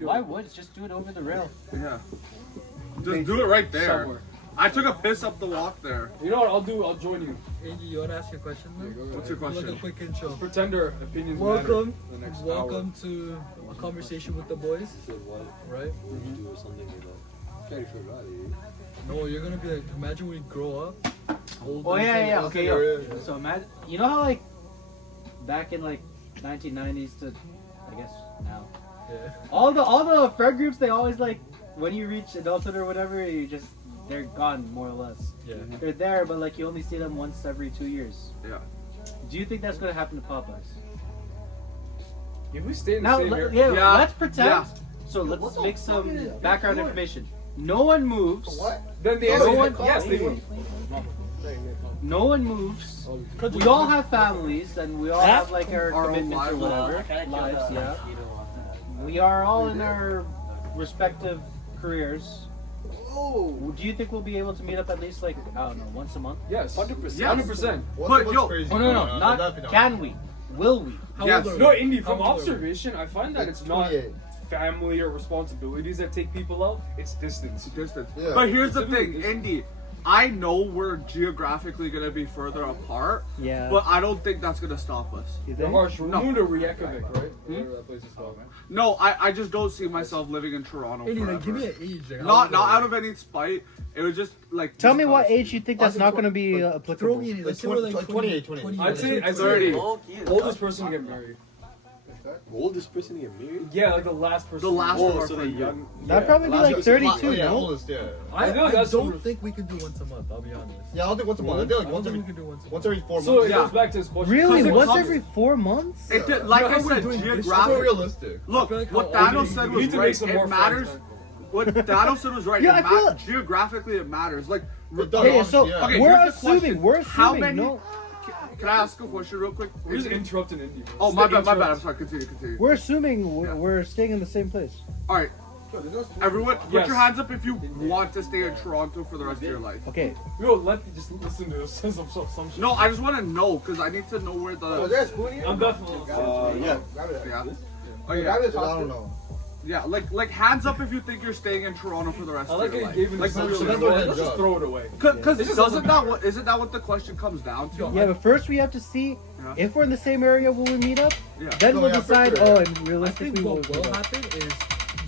Why would just do it over the rail? Yeah. Just do it right there. Somewhere. I took a piss up the walk there. You know what? I'll join you. Angie, you wanna ask your question now? What's your Like a question? quick intro. Pretender opinions. Welcome, matter for the next welcome to a conversation with the boys. Right? do something like that. No, you're gonna be like, imagine when you grow up. Old Oh and yeah. stuff. Okay, yo. So imagine, you know how like back in like 1990s to I guess now, Yeah. all the friend groups they always like when you reach adulthood or whatever, they're gone more or less. Yeah. They're there, but like you only see them once every 2 years. Yeah. Do you think that's gonna happen to Popeyes? If we stay in the Now, same area, Yeah. let's pretend. Yeah. So let's make some background information. No one moves. then the No answer one. is yes, they would. No one moves. We all have families, and we all have like our Our own commitments or lives. whatever. Lives, yeah. We are all in our respective careers. Do you think we'll be able to meet up at least like I don't know once a month? Yes, 100%. 100%. But yo, Oh no, not can we? Will we? How Yes. old are No, you? Indy, from How old are you? observation, I find that it's not family or responsibilities that take people out. It's distance. distance. Yeah. But here's the It's a thing, bit- Indy. I know we're geographically gonna be further apart, Yeah. but I don't think that's gonna stop us. You The think? harsh No. Runda Reykjavik, right? Whatever that place is called. No, I just don't see myself living in Toronto Andy, forever. like, give me an age. Like, how Not old not are out you? of any spite. It was just like. Tell just me what cause. age you think that's not going to be Throw applicable. me in. Like Let's say we're like 28, 20. I'd say 30. oldest person to get married. Oldest person to get married? Yeah, like the last person. The last Oh, one. so they're young. That'd probably be like 32, yeah, no? oldest, yeah. I know I that's don't think we can do once a month. I'll be honest. Yeah, I'll do once a month. I think I like don't once think we every can do once a once month. every 4 So months. it Yeah. goes back to his question. Really? Because it Once comes- every 4 months? It did, like No, I how we're said, doing this. That's geographic. realistic. Look, I feel like what how Dano old said we was need to right. make some more It friends, matters. man. What Dano said was right. Yeah, It I feel like- geographically, it matters. Like, It does, Okay, so yeah. Okay, we're here's the assuming. question. We're assuming. How many- No, can I ask a question real quick? We're just interrupting Indy. Bro. Oh, Just my the bad, my bad. I'm interrupt. sorry. Continue. we're assuming Yeah. we're staying in the same place. All right, everyone, put Yes. your hands up if you want to stay in Toronto for the rest of your life. Okay. Yo, just listen to this. some shit. No, I just want to know because I need to know where the. I'm definitely. Yeah. Yeah. Oh I yeah. don't know. Yeah. Like hands up if you think you're staying in Toronto for the rest I of like your it. life. Gave him Like, the so let's that's what just job. throw it away. Because It just isn't doesn't that what the question comes down to? Yeah, but first we have to see Yeah. if we're in the same area when we meet up. Yeah. Then No, we'll yeah, for decide. sure, Oh, yeah. and I think realistically, what we'll will happen is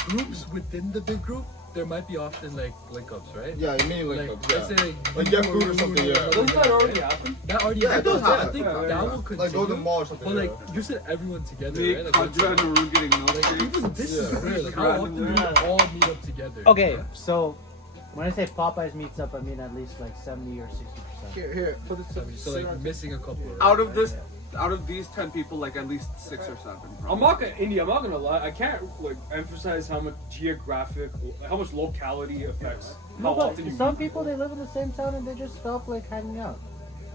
groups within the big group. There might be often like link-ups, right? Yeah, you mean like, Like, yeah. let's say Like you get food or Maroon something, yeah. another Doesn't that guy, already right? happen? That already Yeah, it happens. does happen. I think Yeah, that yeah. will continue. Like go to the mall or something. But like yeah. you said, everyone together, Me, right? Like, Kadra, and Arun getting like milkshakes. even this is Yeah. rare. Like how often do we all meet up together? Okay, so when I say Popeyes meets up, I mean at least like 70 or 60%. Here, put it So like missing a couple. Right? Out of these 10 people, like at least 6 or 7. Probably. I'm not gonna Indy. I'm not gonna lie. I can't like emphasize how much how much locality affects how No, often you. but some meet people they live in the same town and they just stop like hanging out.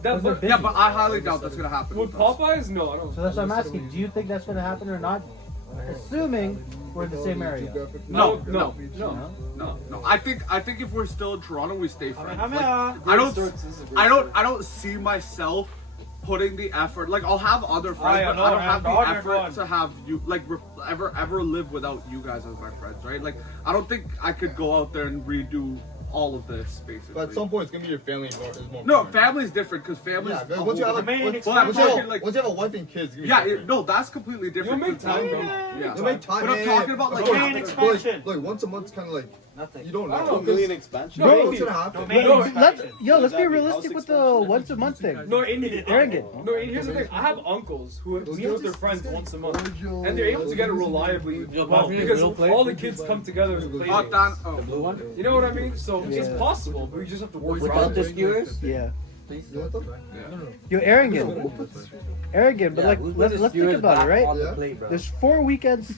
That, but, they're Yeah, but I highly doubt that's gonna happen. with with us. Popeyes, no, I don't. So that's what I'm asking. Do you think that's going to happen or not? Assuming we're in the same area. No. no. I think if we're still in Toronto, we stay friends. Like, I I don't see myself putting the effort. Like I'll have other friends, but I don't have the effort to have you like ever live without you guys as my friends, right? Like I don't think I could go out there and redo all of this basically. But at some point, it's gonna be your family more. Is more no, important. family's different because family's. Yeah, once you have like, once I'm you talking, have, like- once you have a wife and kids, it's gonna be yeah, different. no, that's completely different. You'll make 'cause time, now- bro. Yeah, You make time. But I'm yeah, talking yeah. about like. Domain expansion. Like once a month's kind of like Nothing. you don't I don't know. know, Million expansion. No, Bro, Indy. what's gonna happen? Domain No, expansion. Let's be Exactly. realistic House with the expansion. once a month thing. No, Indy. Arrogant. No, and here's the thing. I have uncles who meet with their friends once a month, and they're able to get it reliably well because all the kids come together to play. Not that. Oh. You know what I mean? So Yeah. it's possible, but we just have to work Without around the it. skewers? Yeah. You want them? You're arrogant. Arrogant, but like let's think about it, right? Yeah. There's 4 weekends.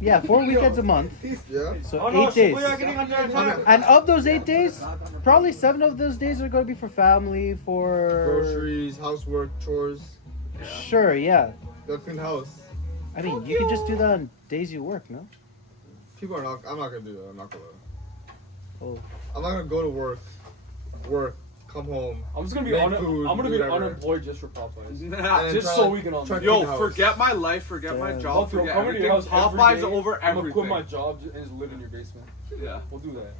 Yeah, 4 weekends a month. Yeah. So Oh no, 8 days. we are getting under attack. And of those 8 days, probably 7 of those days are going to be for family, for Groceries, housework, chores, Sure, yeah. gotta clean house. I mean, you can just do that on days you work, no? People are not. I'm not gonna do that. I'm not gonna. Oh. I'm not gonna go to work, come home. I'm just gonna be Make food, I'm gonna be whatever. unemployed just for Popeyes. Nah, Just try so to- we can on. try to Yo, clean the house. forget my life, forget my Damn. job, Buffalo, forget come into everything. your house every Popeyes day. over I'm gonna everything. quit my job and just live in your basement. Yeah, We'll do that.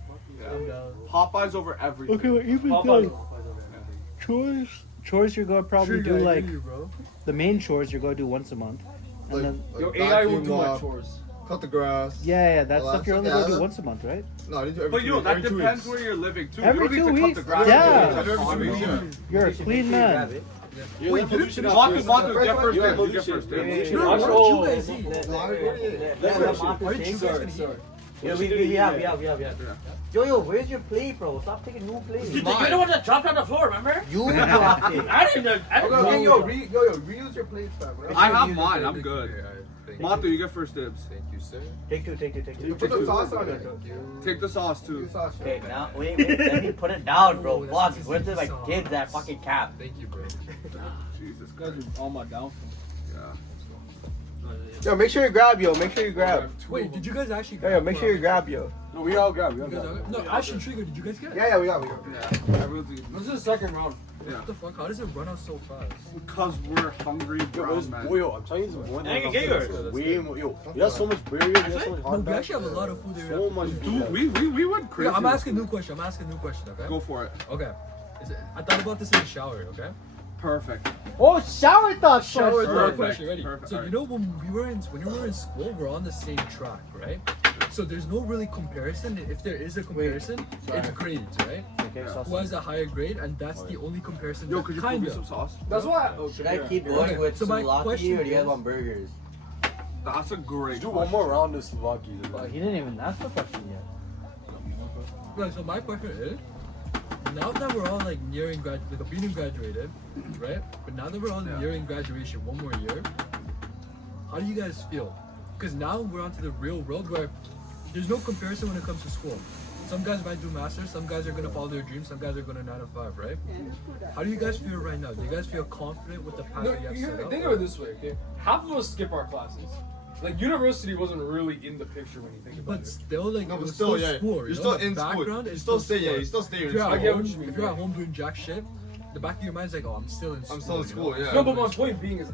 yeah. Popeyes over everything. Okay, well, even Popeyes. chores you're gonna probably do like bro. the main chores you're gonna do once a month, and Like, then Yo, like AI will vacuum do my mop, chores. cut the grass. yeah, that Well, stuff you're only yeah, gonna do that- once a month, right? No, I need to every But 2 yo, weeks. that Every 2 depends weeks. where you're living too. Every you don't 2 need to weeks? cut the grass. Yeah. Every 2 weeks, yeah. You're a clean man. You're Wait, like did it Malusian finish? out Wait, Matu, there. get first You're dibs. like You get first Malusian. dibs. Yeah. What Oh. you guys eat? That's Sorry, sorry. Yeah, we have. Yo, where's your plate, bro? Stop taking new plates. You're the one that dropped on the floor, remember? You dropped it. I didn't. reuse your plates back. I have mine. I'm good. Matu, you get first dibs. Thank you, sir. Take two. Put the sauce on it. Take the sauce too. Okay, now wait, let me put it down, bro. Fuck, where's my kids that fucking cap? Thank you, bro. Jesus You guys Christ. are on my downfall. Yeah. Yo, make sure you grab, yo. Make sure you grab. Wait, did you guys actually Yo, grab? yo, make sure you grab, yo. No, we all got. We all You guys got. all- No, Ash and Trigger, did you guys get it? Yeah, we got. Yeah. Everyone's eating. This is the second round. What the fuck? How does it run out so fast? Because we're hungry Yo, brown men. yo, I'm telling you, this is one I can thing. get yours. Way more. Yo, you have so much burgers. You have so much No, hot we dogs. actually have a lot of food there. So much Dude, food. we went crazy. Yeah, I'm asking a new question. Okay? Go for it. Okay. I thought about this in the shower, okay? Perfect. Oh, shower thought Shower question. thought Perfect. question, ready? Perfect, So alright. you know when we were in school, we're on the same track, right? So there's no really comparison. If there is a comparison, it's grades, right? Okay, Yeah. so Who has a higher grade, and that's the only comparison. Yo, that could you put me kinda- some sauce? That's why. Oh, Should I yeah. keep going Okay, with so my souvlaki question or do you guys is- want burgers? That's a great. Let's do one more round of Slovakia. Well, he didn't even ask the question yet. Right, so my question is, now that we're all like nearing being graduated, right? But now that we're all Yeah. nearing graduation, one more year, how do you guys feel? Because now we're onto the real world where there's no comparison when it comes to school. Some guys might do masters, some guys are gonna follow their dreams, some guys are gonna 9 to 5, right? How do you guys feel right now? Do you guys feel confident with the path No, that you have you set up? think of it this way, okay? Half of us skip our classes. Like university wasn't really in the picture when you think about But it. still, like, No, it but was still, still yeah. school. You're You still know, the in school. background You is still stay, school. yeah. You still stay in If you're, school. at I get home, what you mean, if you're yeah. at home doing jack shit, the back of your mind's like, oh, I'm still in school. I'm still in you school, know? yeah. No, but my point being is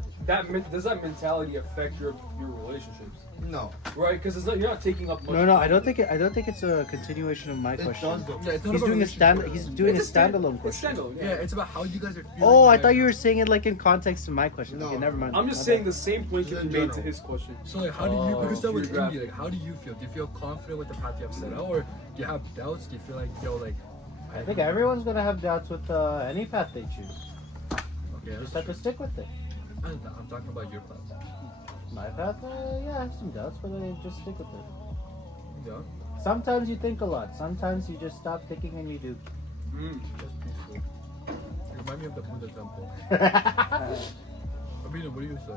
does that mentality affect your relationships, No. right? Because you're not taking up much. No, I don't think it's a continuation of my It question. does though. Yeah, it's not He's about doing a stand. relationship. He's doing a It's standalone It's question. standalone, Yeah, it's about how you guys are feeling. Oh, I right thought you now. were saying it like in context to my question. No. Okay, never mind. I'm just My saying bad. the same point you In made to general. his question. So like, how do you? We can start with geographic. Indy. Like, how do you feel? Do you feel confident with the path you have set out, or do you have doubts? Do you feel like, yo, like, I think everyone's gonna have doubts with any path they choose. okay, You just have to stick with it. I'm talking about your path. My path, yeah, I have some doubts, but I just stick with it. Yeah. Sometimes you think a lot. Sometimes you just stop thinking and you do. That's peaceful. You remind me of the Buddha temple. Abhinav, what do you say?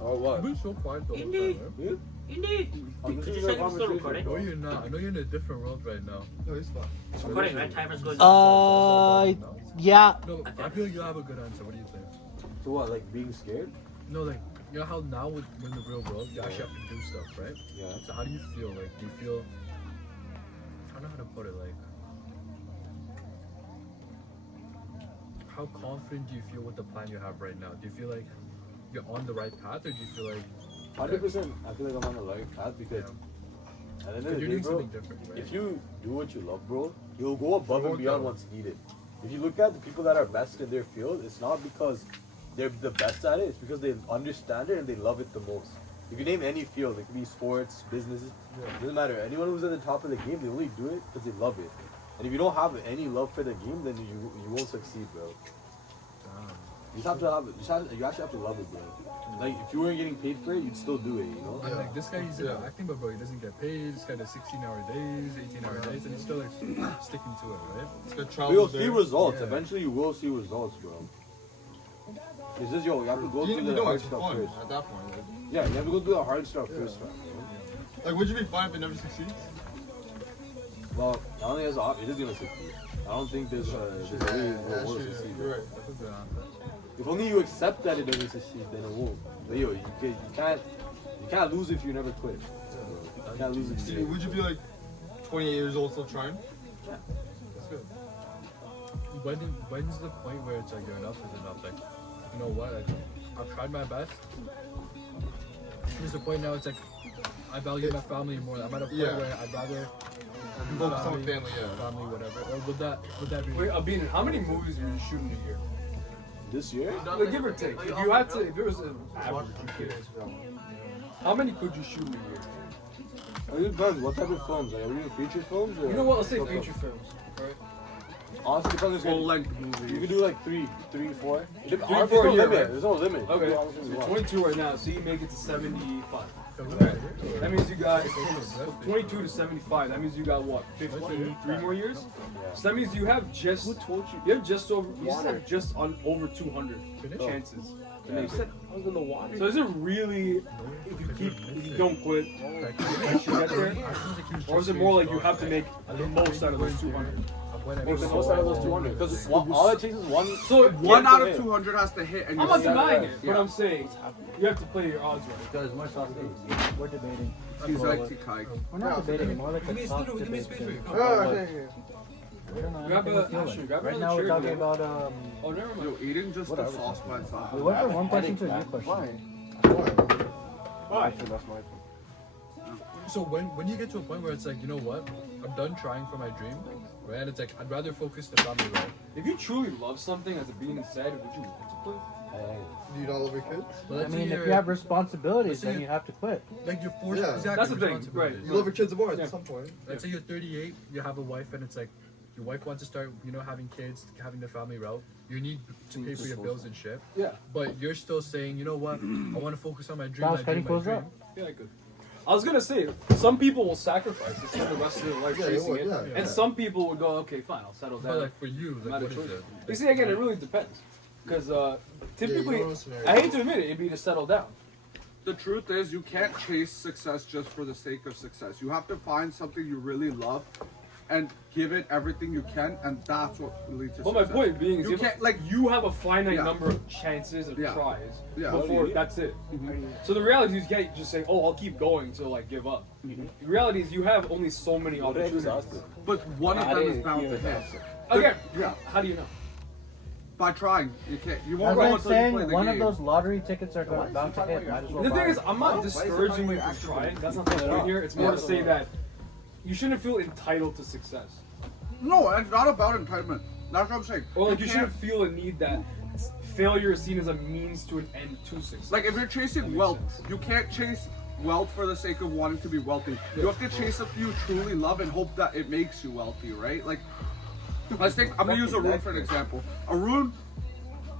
Oh, what? You've been so quiet the whole Indeed. time, right? Indeed. I'm Could listening you to check the if it's still conversation, recording? No, you're not. I know you're in a different world right now. No, it's fine. It's recording, right? Timer's going Yeah. No, I feel you have a good answer. What do you think? So what? Like being scared? No, like, you know how now we're in the real world, you actually have to do stuff, right? Yeah. So how do you feel? Like, do you feel? I don't know how to put it. Like, how confident do you feel with the plan you have right now? Do you feel like you're on the right path, or do you feel like 100%. I feel like I'm on the right path because at the end of you're the day, doing bro, something different, right? if you do what you love, bro, you'll go above and beyond what's needed. If you look at the people that are best in their field, it's not because they're the best at it, it's because they understand it and they love it the most. If you name any field, it could be sports, businesses, it doesn't matter. Anyone who's at the top of the game, they only do it because they love it. And if you don't have any love for the game, then you won't succeed, bro. You just have to have it. You actually have to love it, bro. Like if you weren't getting paid for it, you'd still do it, you know? And like this guy, he's in acting, but bro, he doesn't get paid. This guy does 16-hour days, 18-hour days, and he's still like sticking to it, right? It's good But you'll travels see there. results. Yeah. Eventually, you will see results, bro. It's just you have to go You through know the hard it's stuff fun first. at that point. Like, Yeah, you have to go through the hard stuff first, right? like, would you be fine if it never succeeds? Well, I don't think that's it is gonna succeed. I don't think there's a way it will succeed. You're right. That's a good answer. If only you accept that it doesn't succeed, then it won't. But yo, you can't lose if you never quit. You can't lose if you Would you be like 28 years old still trying? That's good. when's the point where it's like enough is enough? Like, you know what? I've tried my best. There's a point now. It's like I value my family more. I'm at a point where I'd rather Focus on family, family, whatever. Or would that be? Wait, Abin, how many movies were you shooting a year? This year? Like, give or take. If you had to, if it was an average, how many could you shoot in a year? It depends. What type of films? Like, are we doing feature films? Or You know what? Let's say feature films. Right? Honestly, because it's Full length movie. you could do like three, 4. There's 4 a no year, limit. right? There's no limit. Okay. You can do honestly So what. 22 right now, so you make it to 75. That means you got 22 to 75. That means you got what? 3 more years. Yeah. So that means you have just you have just over over 200 chances. Yeah. You said I was in the water. So is it really if you don't quit, you get there, or is it more like you have to make the most out of those 200? Make the most out of those 200. Because all it takes is one. So One out of 200 has to hit, and I'm you're not denying it, Yeah. but I'm saying you have to play your odds right. Because more soft we're debating. He's like Kai. We're not debating, more like Give me a a talk studio, give me a debate. space for you. Oh, okay. We don't know Grab anything a- we feel actually, like. grab Right another now we're chair talking there. about Oh, never mind. Yo, eating just the sauce by itself. we went from one question to a new question. So when you get to a point where it's like, you know what, I'm done trying for my dream, right? And it's like I'd rather focus the family role. If you truly love something, as a being said, would you want to quit? Do you not love your kids? But I let's say mean, if you're- you have responsibilities, let's say then you- you have to quit. like you're forced. Yeah. Exactly, That's the thing, responsibility. right. You love your kids more Yeah. at some point. Let's say you're 38, you have a wife, and it's like your wife wants to start, having kids, having the family route. You need to pay for your bills and shit. Yeah. But you're still saying, you know what, I want to focus on my dream. Guys, my can you dream, my close dream. up? Yeah, I could. I was gonna say, some people will sacrifice and spend the rest of their life Yeah, they chasing would, it, yeah. and some people would go, okay, fine, I'll settle But down. like for you, I'm like out what of is choice. it? You see, again, it really depends, because typically, you know scenario. I hate to admit it, it'd be to settle down. The truth is, you can't chase success just for the sake of success. You have to find something you really love and give it everything you can, and that's what leads to But my success. point being is, You can't, like, you have a finite Yeah. number of chances of Yeah. tries Yeah. before that's it. So the reality is, you can't just say, "Oh, I'll keep going till like give up." The reality is, you have only so many opportunities. But one of them is bound to hit. Again, Yeah. how do you know? By trying, you can't. You As won't know I'm until you play saying, the one game. of those lottery tickets are bound to hit. Might as well The buy thing is, it. I'm not discouraging you from trying. That's not the point here. It's more to say that you shouldn't feel entitled to success. No, it's not about entitlement. That's what I'm saying. Or like you can't- shouldn't feel a need that failure is seen as a means to an end to success. Like if you're chasing makes wealth, sense. you can't chase wealth for the sake of wanting to be wealthy. You have to chase something you truly love and hope that it makes you wealthy, right? Like, let's take. I'm gonna use Arun for an example. Arun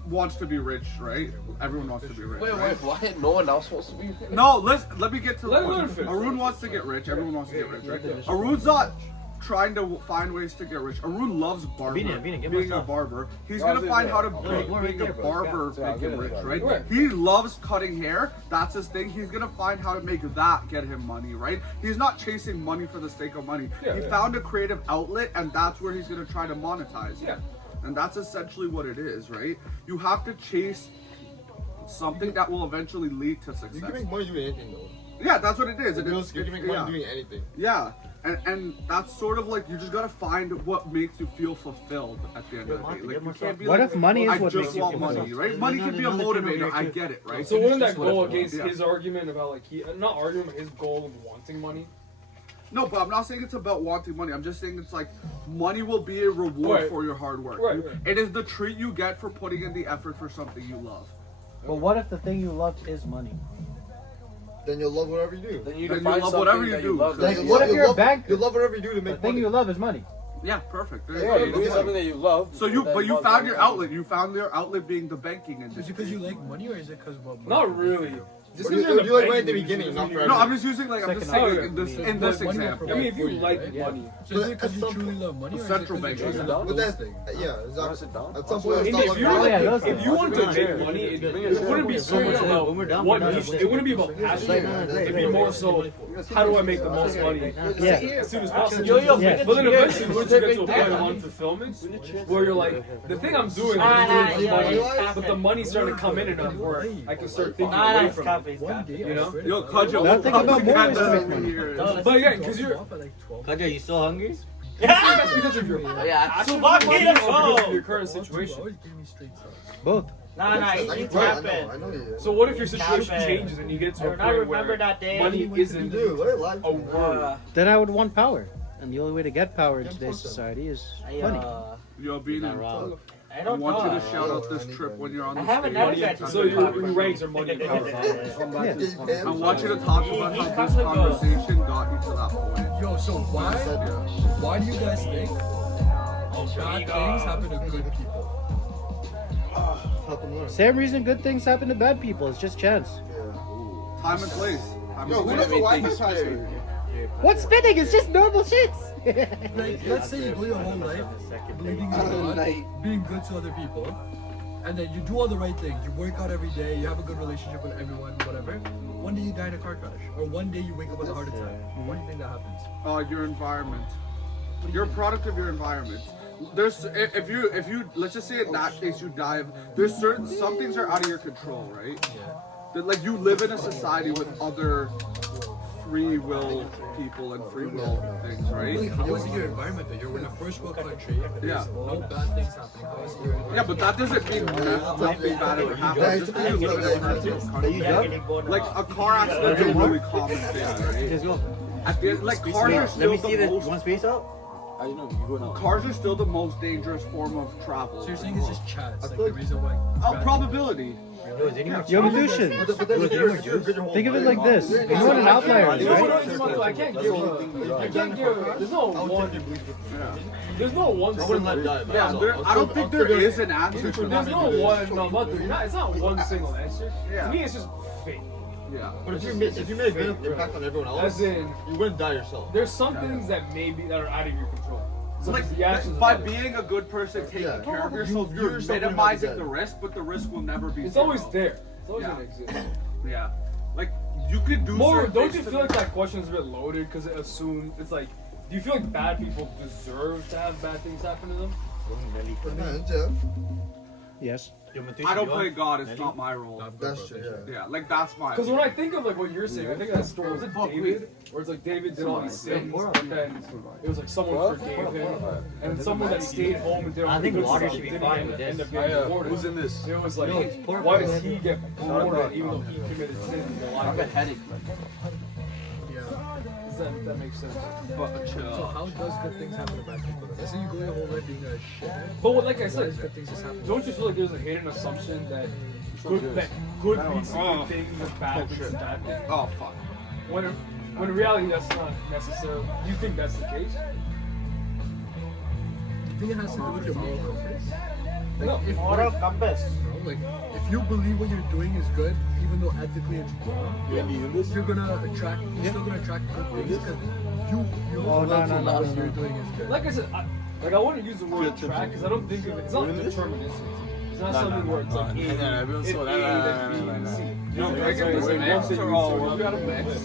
wants to be rich, right? Everyone wants to be rich. right? What? No one else supposed to be? No, let me get to the Let point. him finish. Arun wants to get rich. Everyone wants to get rich, right? Arun's not trying to find ways to get rich. Arun loves barber, Vina, give being me a some. barber. He's gonna find how to make we're right being a there, bro. barber Yeah, make him I'll rich, get it, right? Right. He loves cutting hair. That's his thing. He's gonna find how to make that get him money, right? He's not chasing money for the sake of money. Yeah, he yeah. found a creative outlet, and that's where he's gonna try to monetize it. Yeah. And that's essentially what it is, right? You have to chase something that will eventually lead to You success. can make money doing anything though. Yeah, that's what it is. And You it's- can make yeah. money doing anything. Yeah, and that's sort of like you just gotta find what makes you feel fulfilled at the end of the day. Like you can't be What like, if money I is what just makes you want feel money, fulfilled? right? Money can be a motivator. I get it, right? So wouldn't that what go if- against yeah. his argument about like he not argument, but his goal of wanting money? No, but I'm not saying it's about wanting money. I'm just saying it's like money will be a reward Right. for your hard work. Right, right. It is the treat you get for putting in the effort for something you love. But what if the thing you love is money? Then you'll love whatever you do. Then you Then define you love whatever something you that do. love. Like, that what if you'll you're a love- banker? You love whatever you do to The make thing money. you love is money. Yeah, perfect. There you Yeah, go. you do something that you love. So you, but you found your outlet. You found your outlet being the banking Is it industry. because you like money or is it because what? Not really. Just Or do you- 'cause you're or do you like in money at the banking beginning, doesn't not mean for you're- No, I'm just using like I'm just saying like, in this Second in this Money will example. I mean, if you for you, like right? money, So is But it because at you some truly point- love money or is it Central because you banking. truly love But those that, things? yeah, Wanna exactly. sit down? At some point, it's if not you like Yeah, wanted those to, if you things. wanted to make money, it wouldn't be so much about what it wouldn't be about passion. It'd be more so, how do I make the most money Yeah. as soon as possible? Yeah. But then eventually, once you get to a point of unfulfillment, where you're like, the thing I'm doing, I'm doing for money, but the money's starting to come in enough where I can start thinking away from it. One day, You know? I swear Yo, to God, Kajo, Now think about movies to make money. But again, because you're off at like 12. Kaja, you still hungry? That's because of your Yeah. actual Tsubaki, money let's or because go. of your current Always situation. give me straight stuff. Both. Nah, I he's know, tapping. I know you. So what if your situation Tapping. changes and you get to a Or not point remember where that day. money isn't Dude, let it lie. a word? Then I would want power. And the only way to get power in Yeah, today's fuck that. society is I, money. Yo, Beanie, not wrong. I I don't want you know. to shout out this trip when you're on the I haven't stage. never got to So your ranks are money and power. Yeah. I want you to talk about He how this comes and goes. conversation got you to that point. Yo, so why do you guys think bad things happen to good people? Help him learn. Same reason good things happen to bad people. It's just chance. Yeah. Time and place. Time Yo, and who place. knows the Wi-Fi password? What's spinning? It's just normal shits. Like, let's say you go your whole life believing in God, being good to other people, and then you do all the right things. You work out every day, you have a good relationship with everyone, whatever. One day you die in a car crash, or one day you wake up with a heart attack. What do you think that happens? Your environment. You're a product of your environment. There's if you let's just say in that case you die of, there's certain some things are out of your control, right? That like you live in a society with other free will people and free will things, Really, right? how is it your environment though? You're in a first world country. There's Yeah. no bad things happening. How is it your environment? Yeah, but that doesn't mean nothing bad ever happens. Just because you live in a first world country. Like a car accident is a really common thing, right? At the end, like cars are Let still me see the this. You most want space out? I know, you go now. cars are still the most dangerous form of travel. So you're saying it's just chance, like feel the reason why. Oh, probability. Yo, is anyone Yo, Evolution. But then you're good your whole Think of it life. like this. You know what an outlier is, You know what right? it is, Manu? I can't give. There's no one. There's no one. I wouldn't let it die. Yeah, I don't think there is an answer to There's that. no one. No, Manu, you're not. It's not one single answer. Yeah. To me, it's just fate. Yeah. But if you made a good impact on everyone else, As in, you wouldn't die yourself. there's some things that are out of your control. So Like the actions by of others. being a good person, taking Yeah. care of yourself, You you're yourself wouldn't minimizing have to the be risk, but the risk will never be. It's zero. always there. It's always Yeah. gonna exist. Yeah. Like you could do. More, certain don't you things to feel like that question is a bit loaded because it assumes it's like, do you feel like bad people deserve to have bad things happen to them? Depends, yeah. Yes. I don't play God. It's not my role. That's true, yeah. Yeah, like that's my. Because when I think of like what you're saying, I think of that story. Was it David? Where it's like David did all these sins, but then it was like someone forgave him, and then someone that stayed home and did all I the think good water stuff should be didn't fine end with end this. up getting rewarded. Who's in this? It was like, why does he get rewarded even though he committed sin in the I have a life? headache. Yeah. That makes sense. But So how does good things happen to bad people? Let's say you go your whole life being a shithead. But what, like I Why said, does good things just happen? don't you feel like there's a hidden assumption that good leads to good things and bad leads to bad things? oh fuck. When in reality that's not necessarily. Do you think that's the case? Do you think it has to do with your moral compass? Like, No. if Moral compass. like if you believe what you're doing is good, even though ethically it's wrong, you're gonna attract. You're still gonna attract good things because you feel Oh, no, no, no, what no, you're no. doing is good. Like I said, I wouldn't use the word track because I don't think of it. It's not deterministic. It's not something where it's like A, if A, then B, and C. No, That's Megan why was it's like mixed one thing or all? leads to We got a another. mix.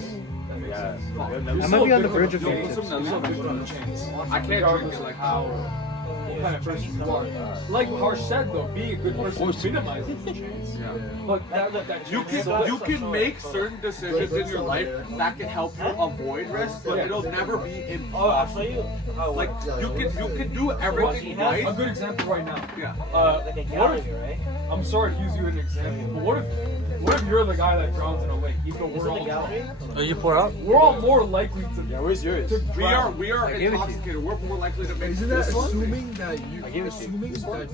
That makes sense. I might be on the verge of Yo, getting some tips. nuts on the chance. I can't drink it like how. What kind of person you are. Like Harsh said though, being a good person minimizes the chance. Yeah. But that You chance- can make certain decisions in your life that can help you avoid risk, but it'll never be Oh, I'll show impossible. you. How it Like works. you can do everything a right. good example right now. Yeah. What Like a if, gallery, right? I'm sorry to use you as an example, but what if you're the guy that drowns in a lake? Even though Is it a gallery? we're all more likely to. Yeah, where's yours? to drown. We are intoxicated. We're more likely to make Isn't that this one. assuming that drinking is bad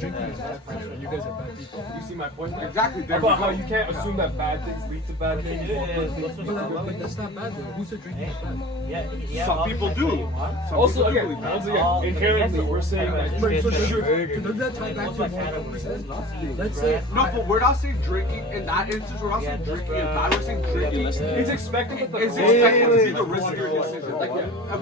for you and you guys are bad people? You see my point? Now? Exactly. There we About how go. you can't assume that bad things lead to bad What you things. do is go to But that's not bad though. Who said drinking is bad? Yeah, Some people do. Some Also, people again, do believe once that. again, inherently, we're saying that But you so should. does that tie back to your moral compass? Let's say No, but we're not saying drinking in that instance. We're not saying drinking is bad. We're saying drinking It's expected that the is expected to be the risk of your decision. Like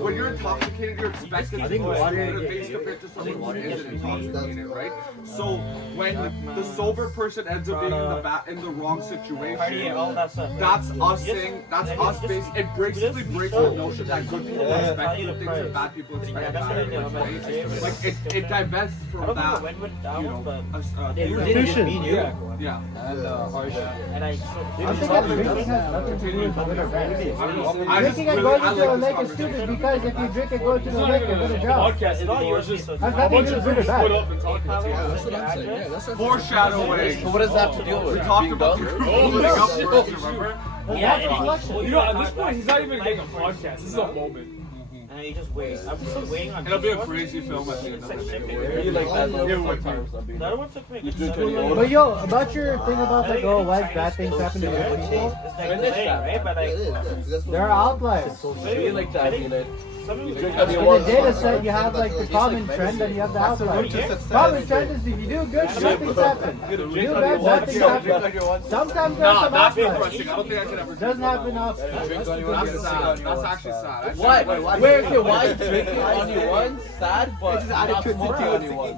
when you're intoxicated, you're expected to go straight to the face compared to someone who isn't intoxicated, right? So when the sober person ends up being in the wrong situation, all that stuff. that's us saying, that's us based. It basically breaks the notion that good people expect good things and bad people expect bad things. Right? Like it divests I from don't know that. when with that You one, know, but Evolution. yeah. and like. I'm thinking drinking has nothing to do with good or bad. Drinking and really- going I into a like lake this is stupid conversation. because if you drink and go into It's the not lake, even you're a gonna drown. podcast It's all anymore. yours, It's just so- a Has bunch nothing to do of with good or people split bad. up and talking. Yeah, that's what I'm saying. Yeah, that's what I'm saying. Foreshadowing. So what does that have to deal with? We talked Being about dumb? the opening up first, remember? Yeah, You know, at this point, he's not even getting a podcast. This is a moment. And you just wait. I'm still waiting on. It'll be a this one. crazy film at the end of the day. You like that though? Yeah, like- Sometimes I'm being The other one took me a good drink 7 any years. But yo, about your thing about like, oh, why Chinese bad things food happen to shit, good people? It's like delayed, right? But like, There are outliers. You like that, you like. some You people drink just- any In water. the data set, you have like the common trend and you have the outliers. Common trend is if you do good, good things happen. If you do bad things happen. Sometimes there are Nah, some that's outliers. crushing. I don't think I could ever. Doesn't happen often. That's sad. That's actually sad. What? Where? Okay, why is drinking on you one sad, but not smoking on you one?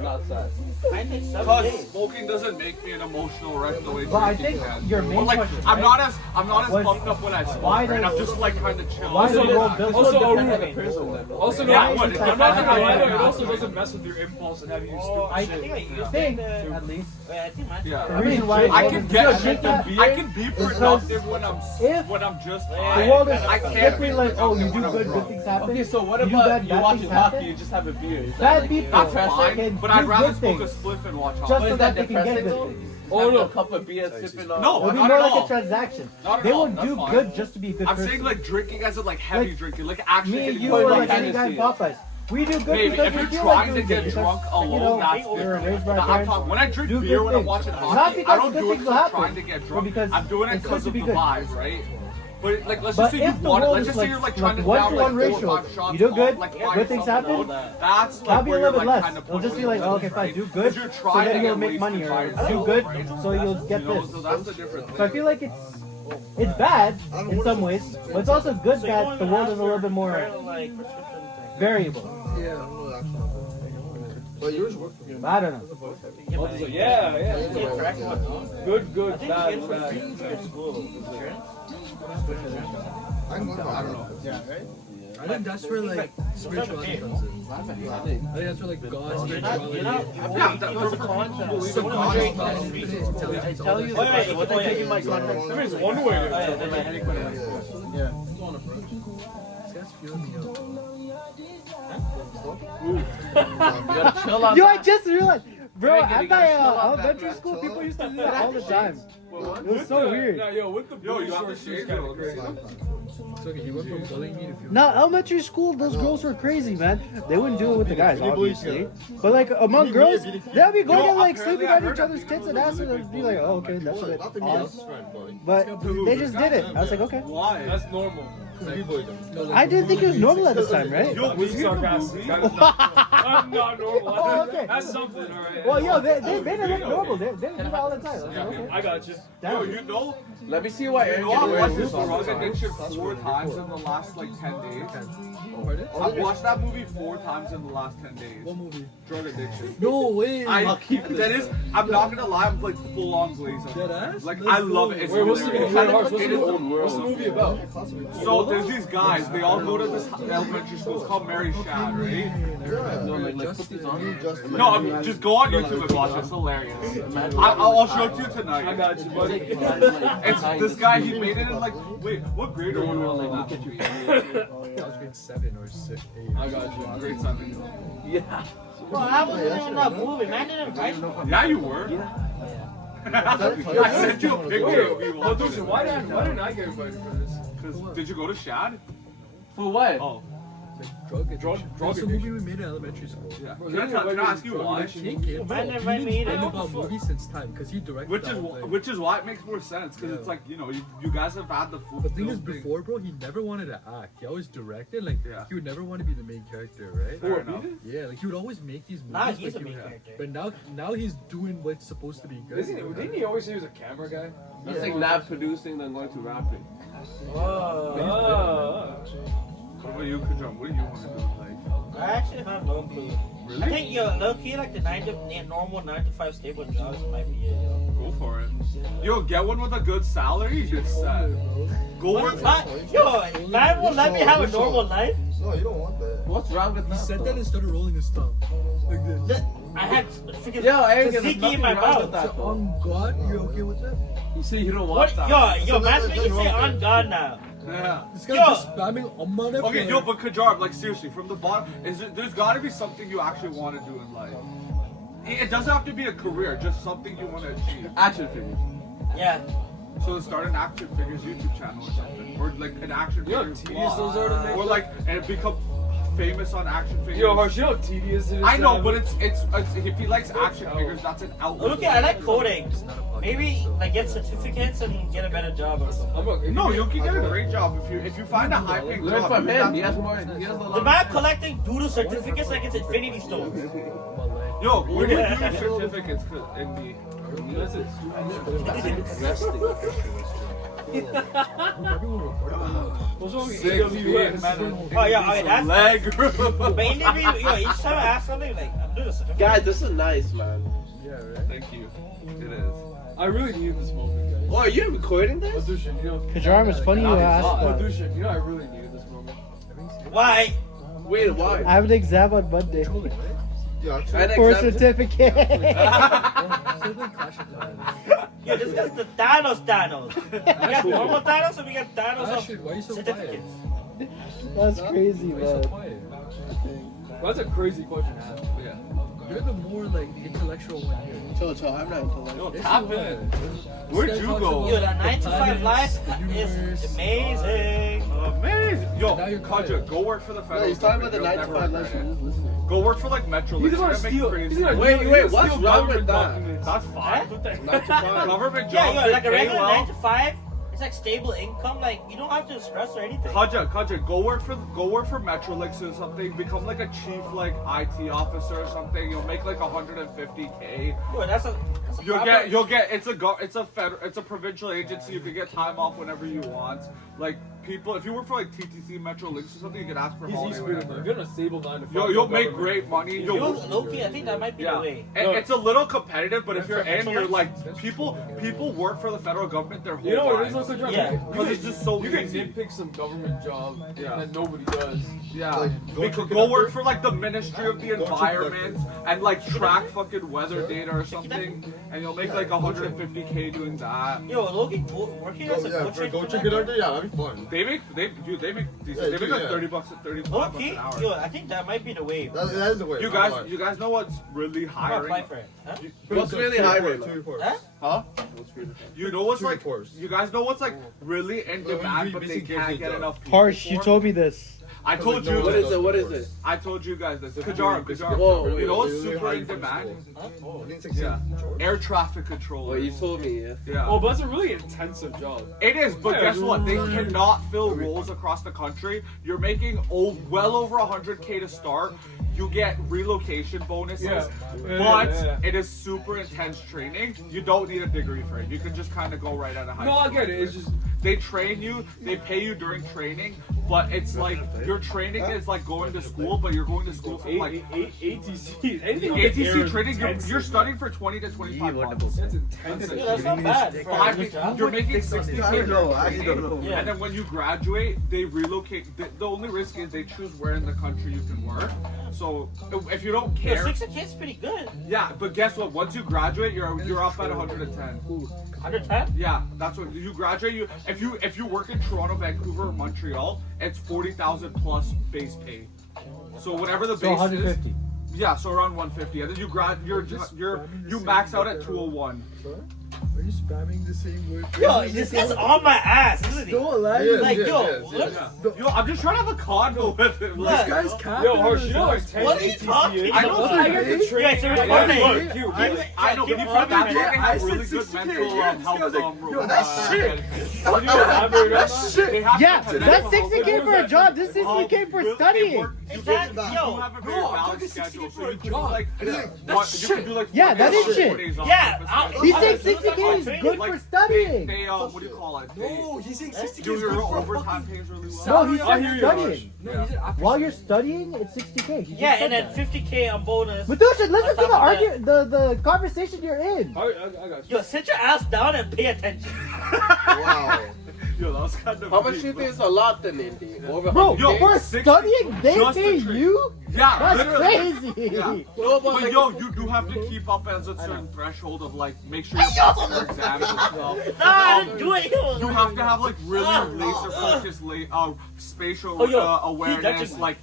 Not sad. I think 7 Because days. smoking doesn't make me an emotional wreck the way But I drinking think can. your But main like, question, I'm right? not as Was- pumped up when I smoke. why Right? I'm does- just like kind of chill. Why does Also, the world build also, so Aru, different? Also, Yeah, no, what? I'm not gonna lie, though, it also doesn't mess with your impulse and have you do stupid I shit. think I used think, it. at least, Wait, I think mine. Yeah. the reason why I it can wasn't- get Yo, I can be productive when I'm just the high. world is I can't strictly be like, oh, you productive do when I'm good, drunk. good things happen. Okay, so what You do about bad, you bad watching things hockey, happen? you just have a beer? Is that Bad like people That's depressing? fine, but do I'd rather good smoke a things. spliff and watch Just hockey. so Is that that they can get depressing good though? things. Having a cup of beer, sipping on. No, It would be not more at like all. a transaction. Not at They all, would that's do fine. good just to be a good I'm person. saying like drinking as in like heavy Like, drinking, like actually Me and getting you drunk. or like like any guy in Popeyes. We do good Maybe because if we you're feel like trying to doing get good. drunk Because, alone, you know, that's we were different. raised by I'm parents. talking when I drink do beer good when I'm things. watching Not hockey. because I don't good do it things because will I'm trying happen, to get but drunk. because I'm doing it it's because good of to the be good. vibes, right? But like, let's But just say you if the want it. world Let's is just say you're like trying to 1 down to like 1 4 or ratio, 5 shots. you do good, like good things happen, That's that'll like be a where little you're bit like less. kind of It'll just be like, oh, okay, fine, do good, Because you're so trying then to you'll get make money, wasted or by do yourself, good, right? so you'll get You know, this. so that's the difference. So I feel like it's bad in some ways, but it's also good that the world is a little bit more Like prescription thing. variable. But yours work for me. I don't know. Yeah, yeah. Yeah, correct one. Good, I good, think you bad, get it for bad. free in school. Insurance? I can go to I don't know. I think that's where like spirituality comes in. I think that's where like God, spirituality, You're not. Yeah, that's the concept. Believe in God. infinite intelligence. Tell you. Wait, what they taking my contract? There is one way to This guy's feeling me out. You gotta chill on Yo, that. I just realized, bro, You're at gonna my chill on that, elementary bro. school, people used to do that all the time. It was so weird. Nah, yo, with the Yo, you have to resources, shave kinda it. crazy. It's okay, he went from bullying me to feeling. No, elementary school, those girls were crazy, man. They wouldn't do it with the guys, obviously. But like among girls, they'd be going and like sleeping on each other's tits and asses and be like, oh, okay, that's a bit odd. But they just did it. I was like, okay. Why? That's normal. I didn't think it was normal at this time, right? Yo, was he Sarcastic. That is not normal. Oh, okay. That's something, alright. Well, yo, they didn't look normal. They do that all the time. I was like, okay. I got you. Yo, Damn. you know, Let me see what you Aaron know I can watched wear. this drug addiction 4 times in the last like 10 days. Pardon? I watched that movie 4 times in the last 10 days. What movie? Drug addiction. No way. I'm not gonna lie, I'm like full on glaze. Deadass? Like Let's I love go. it. It's Wait, what's the hilarious. movie? What's the It is- movie? What's the movie about? So there's these guys, they all go to this elementary school. It's called Mary Shad, right? No, like put these on. No, just go on YouTube and watch it. It's hilarious. I'll show it to you tonight. I got you, buddy. It's this guy. He made it in like wait, what grade are you in? I was grade 7 or 6, 8. I got you. Grade 7. Yeah. Bro, I wasn't in that movie, man. Didn't invite me. Yeah, you were. I sent you a picture. Wait, well, dude, why didn't I get invited for this? Because did you go to Shad? For what? Oh, Drug addiction. Drug That's a addiction. movie we made in elementary school. yeah. Bro, Can I ask you why? He came, Man, bro, invite he me been either. about movies since time because he directed Which that is whole thing. which is why it makes more sense because it's like you know you guys have had the full. The thing is, film thing. before, bro, he never wanted to act. He always directed. Like, Yeah. he would never want to be the main character, right? Fair enough. Yeah, like he would always make these movies. Nah, he's but a he main would- character. But now he's doing what's supposed to be good. Didn't he always say he was a camera guy? That's like not producing, then going to rapping. Oh. What about you, Kajam? What do you want to do? Like, I actually have no clue. really? I think low key like the normal 9 to 5 stable jobs might be it, yo. Go for it. Yo, get one with a good salary. You're set. Go work. Yo, man will let me have a normal life. No, you don't want that. What's wrong with He that? said that and started rolling his tongue. Like this. I had freaking Yo, Eric, there's tzatziki nothing in my wrong with mouth. that. So though. on God, you're okay with that? You see, you don't What? want that. Yo, man, make you say on God now. Yeah. This guy's Yo. just spamming Amma. Okay, yo, but Kajar, like seriously, from the bottom, there's got to be something you actually want to do in life. It doesn't have to be a career, just something you want to achieve. Action figures. Yeah. So start an action figures YouTube channel or something, or like an action You know how figures tedious blog. those are to make? Or like and become famous on action figures. Yo, Harsh, you know how tedious it is? I to know, have- but it's if he likes action figures, that's an outlet. Look, I like coding. Maybe like get certificates and get a better job or something. I'm not, No, you can get a great job if you find a high paying Learn job. from you him. have- He has more. He has a lot. The man collecting doodle certificates like it's Infinity Stones. Yo, where do you do your certificates in the? What's wrong with Six AWS? feet, man. Oh yeah, okay, that's. Leg. But interview, yo, each time I ask something, like I'm doing a certificate. Guys, this is nice, man. Yeah, right? Thank you. It is. I really need this moment, guys. Oh, are you recording this? Adushin, you know. Kajarm, it's funny you asked that. Adushin, you know I really needed this moment. Why? Wait, why? I have an exam on Monday Yeah, I had an for a exam- certificate. Sibling Clash of Clans. Yo, this guy's the Thanos. We got normal Thanos and we got Thanos Ashton, of why are you so quiet? certificates. That's crazy, Why are you so man. quiet? Well, that's a crazy question to ask. But yeah. You're the more like intellectual one here. Chill, I'm not intellectual. Yes, tap you in. are. Where'd This guy you talks go? about Yo, that 9 to the 5 planets, life the universe. is amazing. Amazing. Yo, Now you're Kaja, quiet. go work for the federal No, he's talking about government. the You'll 9 to 5 never life. regret it. Listen. Go work for like Metro. He's Like, gonna you're gonna steal. make He's crazy. gonna Wait, he's wait, gonna what's steal wrong with government that? documents. That's fine. What the 9 to 5. Government jobs. Yeah, yo, they like a pay regular well. 9 to 5, it's like stable income. Like you don't have to stress or anything. Kaja, go work for Metrolinx or something. Become like a chief like IT officer or something. You'll make like 150K. Yo, that's a You'll get it's a provincial agency. You can get time off whenever you want. Like people, if you work for like TTC Metrolinx or something, you can ask for He's holiday. East Freedom. whenever. If you're in a stable 9 to 5, You'll make great money. Yo, Loki, I think that might be the Yeah, way. and No. it's a little competitive, but if you're That's in, you're right. like people work for the federal government their whole You know what it is, lives. Uncle John? Yeah. Because it's just so You can easy. nitpick some government job Yeah. that nobody does. Yeah, Like, go we check could it go out work there. for like the Ministry of the Go check it out Environment and like track fucking weather data or something, and you'll make like 150K doing that. Yo, Loki, working as a Yeah, coach. go check it out there. Yeah, that'd be fun. They make decent. They make like 30 bucks, 35 bucks Loki, an hour. yo, I think that might be the way. That is the way. You guys know what's really I'm gonna apply hiring? for it. Huh? What's really high right Two now? reports. Huh? Huh? You know what's Two like? reports. You guys know what's like really in Well, demand, we but they basically can't gives get you enough people Harsh, you for? told me this. I told No, you. What is it? What is it? I told you guys this. Whoa, Kajar. wait, You know what's wait, super wait, in wait, demand? Oh, Yeah. Air traffic Well, controller. you told me, yeah. Yeah. Oh, but that's a really intensive job. It is, but Yeah. guess what? They cannot fill roles across the country. You're making well over 100K to start. You get relocation bonuses, Yeah. but Yeah. it is super intense training. You don't need a degree for it. You can just kind of go right out of high No, school. I get it. It's just They train you, they pay you during training, but it's like your training is like going to school, but you're going to school for like ATC. Anything ATC training. You're studying for 20 to 25 months. That's intense. Yo, that's not bad. For a good job. You're making 60K. I don't know. I during don't know. training, Yeah. And then when you graduate, they relocate. The only risk is they choose where in the country you can work. So if you don't Yo, care, 60K is pretty good. yeah. But guess what? Once you graduate, you're up at 110. 110? Yeah, that's what you graduate. If you work in Toronto, Vancouver, or Montreal, it's 40,000 plus base pay. So whatever the So base 150. is, yeah, so around 150, and then you max out at 201. Are you spamming the same word? Yo, this guy's on my ass, isn't he? Don't lie. Yeah, Like, yeah, yo, yeah, what? yeah. Yo, I'm just trying to have a convo with him. Look, Like, This guy's capping. Yo, Harsh, you know how on intense his What are you ATC talking is? I know about? that. I get the training. Yeah, it's a Like, recording. look, you- I know, but keep you on that's why it. they I have said really good 60K, mental yeah, this health guy's like, rules. yo, that's shit. Can you elaborate on that? They have Yeah, to have that's mental health 60K for a rules. job. This 60K for They studying. work- You Exactly. get- Yo, you have a very no, I'm balanced talking schedule, 60K so for a you can do job. like That's you can do like Yeah, 4 that days is off, shit. 4 days off. Yeah, He I'll- said 60K is good Like, for studying. They what do you call it? No, he's saying 60K Do is your good for a overtime fucking... pays really well. No, he I said hear you, studying. No, he said after While you're studying, it's 60K. He just Yeah, said and then that. 50K on bonus. Matusha, listen On to top the of that. argument, the conversation you're in. I got you. Yo, sit your ass down and pay attention. Wow. Yo, that was kind of How much do you think is a lot then, Indy? Over Bro, 100K? for studying, they just pay to train. you? Yeah, That's literally. crazy. Yeah. No, But like, yo, you do have to keep up as a certain threshold of like, make sure you're passing your exams and stuff. Nah, do it. You have to have like really laser focused, spatial awareness, like.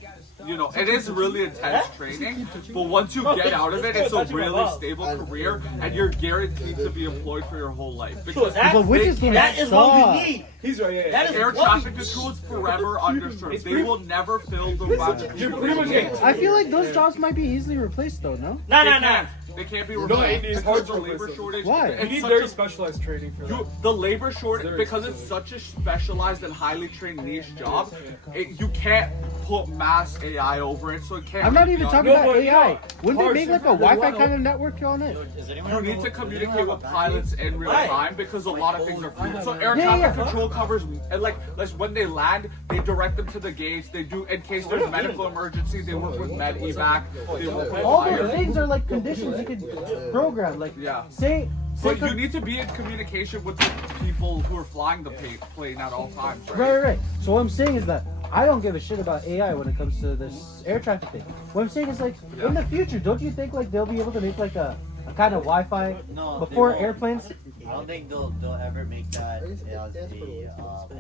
You know, it is really intense training, but once you get out of it, it's a really stable career, and you're guaranteed to be employed for your whole life. Because But which is gonna that is what suck. we need. He's right. Yeah. That is air what traffic we control is forever underserved. It's They pretty- will never fill the amount of You're people. pretty much getting. I feel like those jobs might be easily replaced though, no? Nah. They can't be No, replaced. it's Because hard to the labor replace them. shortage. Why? You It's need such very a- specialized training for that. the labor shortage, Very because it's such a specialized and highly trained niche job, you can't put mass AI over it, so it can't. I'm not be even done. talking No, about but AI. no. Wouldn't they make like a They Wi-Fi wanna- kind of network on it? You need to communicate with pilots in real time because a lot of things are fluid. So air Yeah, traffic yeah. control covers, and like when they land, they direct them to the gates. They do, in case there's a medical emergency, they work with med evac. They work with All fire. those things are like conditions you could program. Like, Yeah. say But you need to be in communication with the people who are flying the plane at all times, right? Right. So what I'm saying is that I don't give a shit about AI when it comes to this air traffic thing. What I'm saying is like, in the future, don't you think like they'll be able to make like a kind of Wi-Fi No, before they won't. airplanes? I don't think they'll ever make that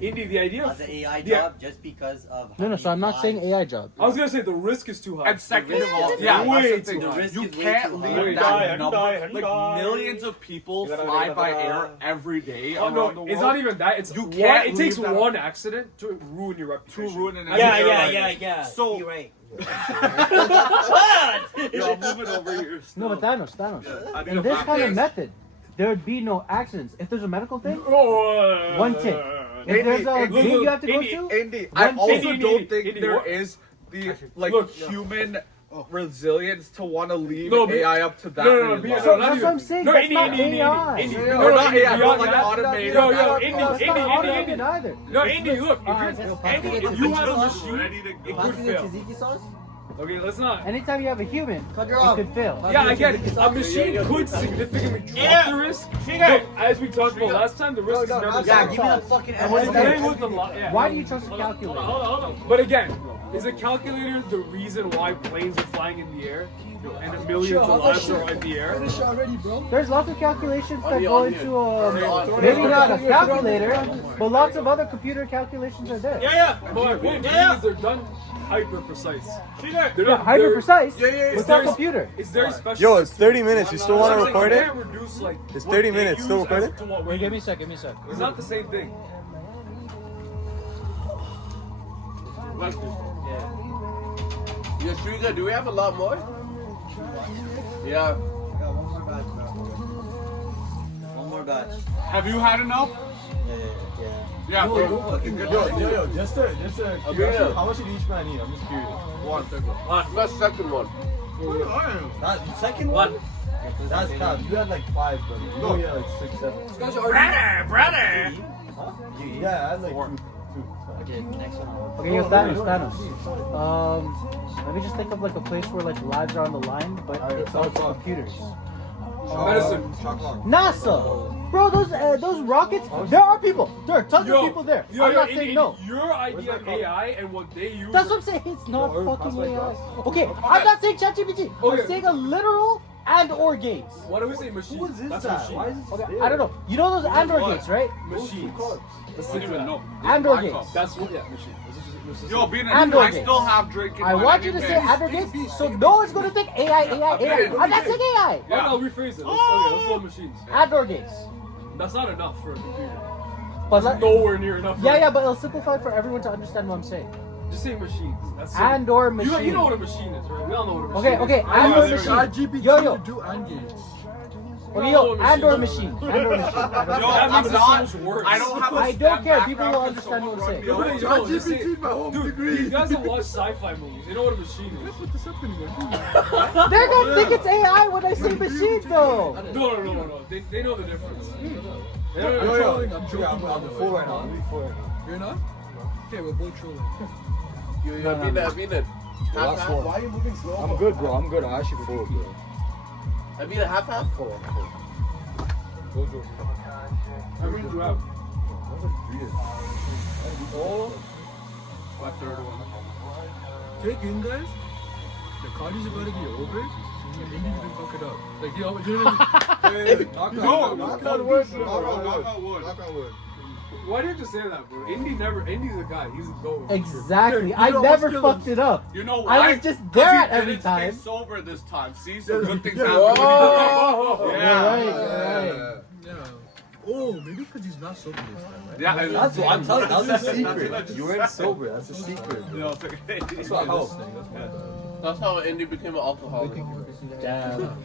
Indy, the idea as of an AI yeah. job just because of No, so I'm not saying AI job. I was gonna say the risk is too high. And second of all, Way yeah, that's the too thing. high. You risk is way can't too leave high. that number. Like millions of people fly by air every day Oh around no, the world. it's not even that. It's You one, can't it takes leave that- one accident to ruin your to reputation. ruin an Yeah. So You're right. yo, I'm moving over here. No, but Thanos. I need In a this back kind of fix. method, there would be no accidents. If there's a medical thing, Oh, one tick. If there's a Indy, gate you have to go Indy, to, Indy, I One also Indy, don't Indy, think Indy, there what? is the like Look, human resilience to want to leave No, but- AI up to that. No, many be- levels. So not that's even- what I'm saying. No, That's Indy, not Indy, Indy, AI. Indy, No, no, not Indy, AI, but beyond like that- automated. Yo, No, Indy, it's not Indy, Indy, automated Indy. either. No, Indy, look, Alright, if you have a machine, it could fail. sauce? Okay, let's not. Anytime you have a human, it could fail. Yeah, I get it. A machine could significantly drop Yeah. the risk. Figure. But as we talked about last time, the risk is never Yeah, zero. give me the fucking And what's We're that? playing with the yeah. Why do you trust a Hold on, calculator? hold on. But again, is a calculator the reason why planes are flying in the air and a millions of lives are in the air? Finish already, bro. There's lots of calculations that go into maybe not a calculator, but lots of other computer calculations are there. Yeah. But my point Yeah. is they're done hyper precise. Figure. They're Yeah, not hyper precise. Yeah, It's it's not very- computer. It's very special. Yo, it's 30 minutes. You still want to record it? Reduce, like, It's what 30 they minutes. Still use as recording? to what we Wait, give me a use. sec. Give me a sec. It's not the same thing. Yeah, Striga, do we have a lot more? Yeah. One more batch. Have you had enough? Yeah. Yeah. Yo, just to Yeah. how much did each man eat? I'm just curious. That's the second one. That second one? That's cap. You had like 5, brother. No, you had like 6, 7. Brother. Yeah, I had like 2. Okay, next one. Okay, yo, Thanos. Let me just think of like a place where like lives are on the line, but it's also computers. Medicine. NASA. Bro, those rockets. There are people. There are tons of people there. I'm not saying no. Your idea of AI and what they use. That's what I'm saying. It's not fucking AI. Okay, I'm not saying ChatGPT. Okay. I'm saying a literal and/or gates. Why do we say machine? Who is this That's a guy? machine. Why is this Okay, I don't know. You know those and/or gates, right? Machines. Let's I think don't of even that. know. And/or My gates. cup. That's what. Yeah, machine. This is- Yo, being And I or gates. still have drinking. I want you to say and/or gates, so no one's gonna think AI. I'm not saying AI. Yeah. I'll rephrase it. Let's go machines. And/or gates. That's not enough for a computer. But That's let, nowhere near enough. yeah, but it'll simplify for everyone to understand what I'm saying. Just say machines. That's simple. And/or machine. You know what a machine is, right? We all know what a machine Okay, is. and/or there we go. machine. GPT Yo, yo. to do and games. Okay, yo, and/or machine. And/or machine. I don't Yo, care. That I'm makes it not. so much worse. I don't have a I don't STEM care. People background. will Can understand someone what I'm run me saying. over? Yo, just say- GPT, my home Dude, degree. these guys that watch sci-fi movies, they know what a machine is. Put this up anyway. They're gonna think it's AI when I say machine, though. No. They know the difference. They know the I'm difference. trolling. I'm joking. I'm by the full way. right now. I'm really full right now. You're not? Okay, we're both trolling. I've been a Last half-half. one. Why are you moving slow? I'm good, bro. I'm good. I'm actually full, bro. I've been a half-half. Full. How many do you have? Oh, my third one. Take in, guys. The Cardi's about to be over. And Indy's gonna fuck it up. Like, you know what I mean? Knock on wood. Why do you have to say that, bro? Indy's a guy. He's a goat. Exactly. I never fucked it up. You know I why? was just there at Because he every didn't stay time. sober this time. See, so good things happen. You're Yeah. right. You're right. Yeah. Oh, maybe because he's not sober this time, right? Yeah, That's what I'm telling you. That's a That's secret. You weren't sober. That's a secret. That's not how. That's how Indy became an alcoholic. Damn.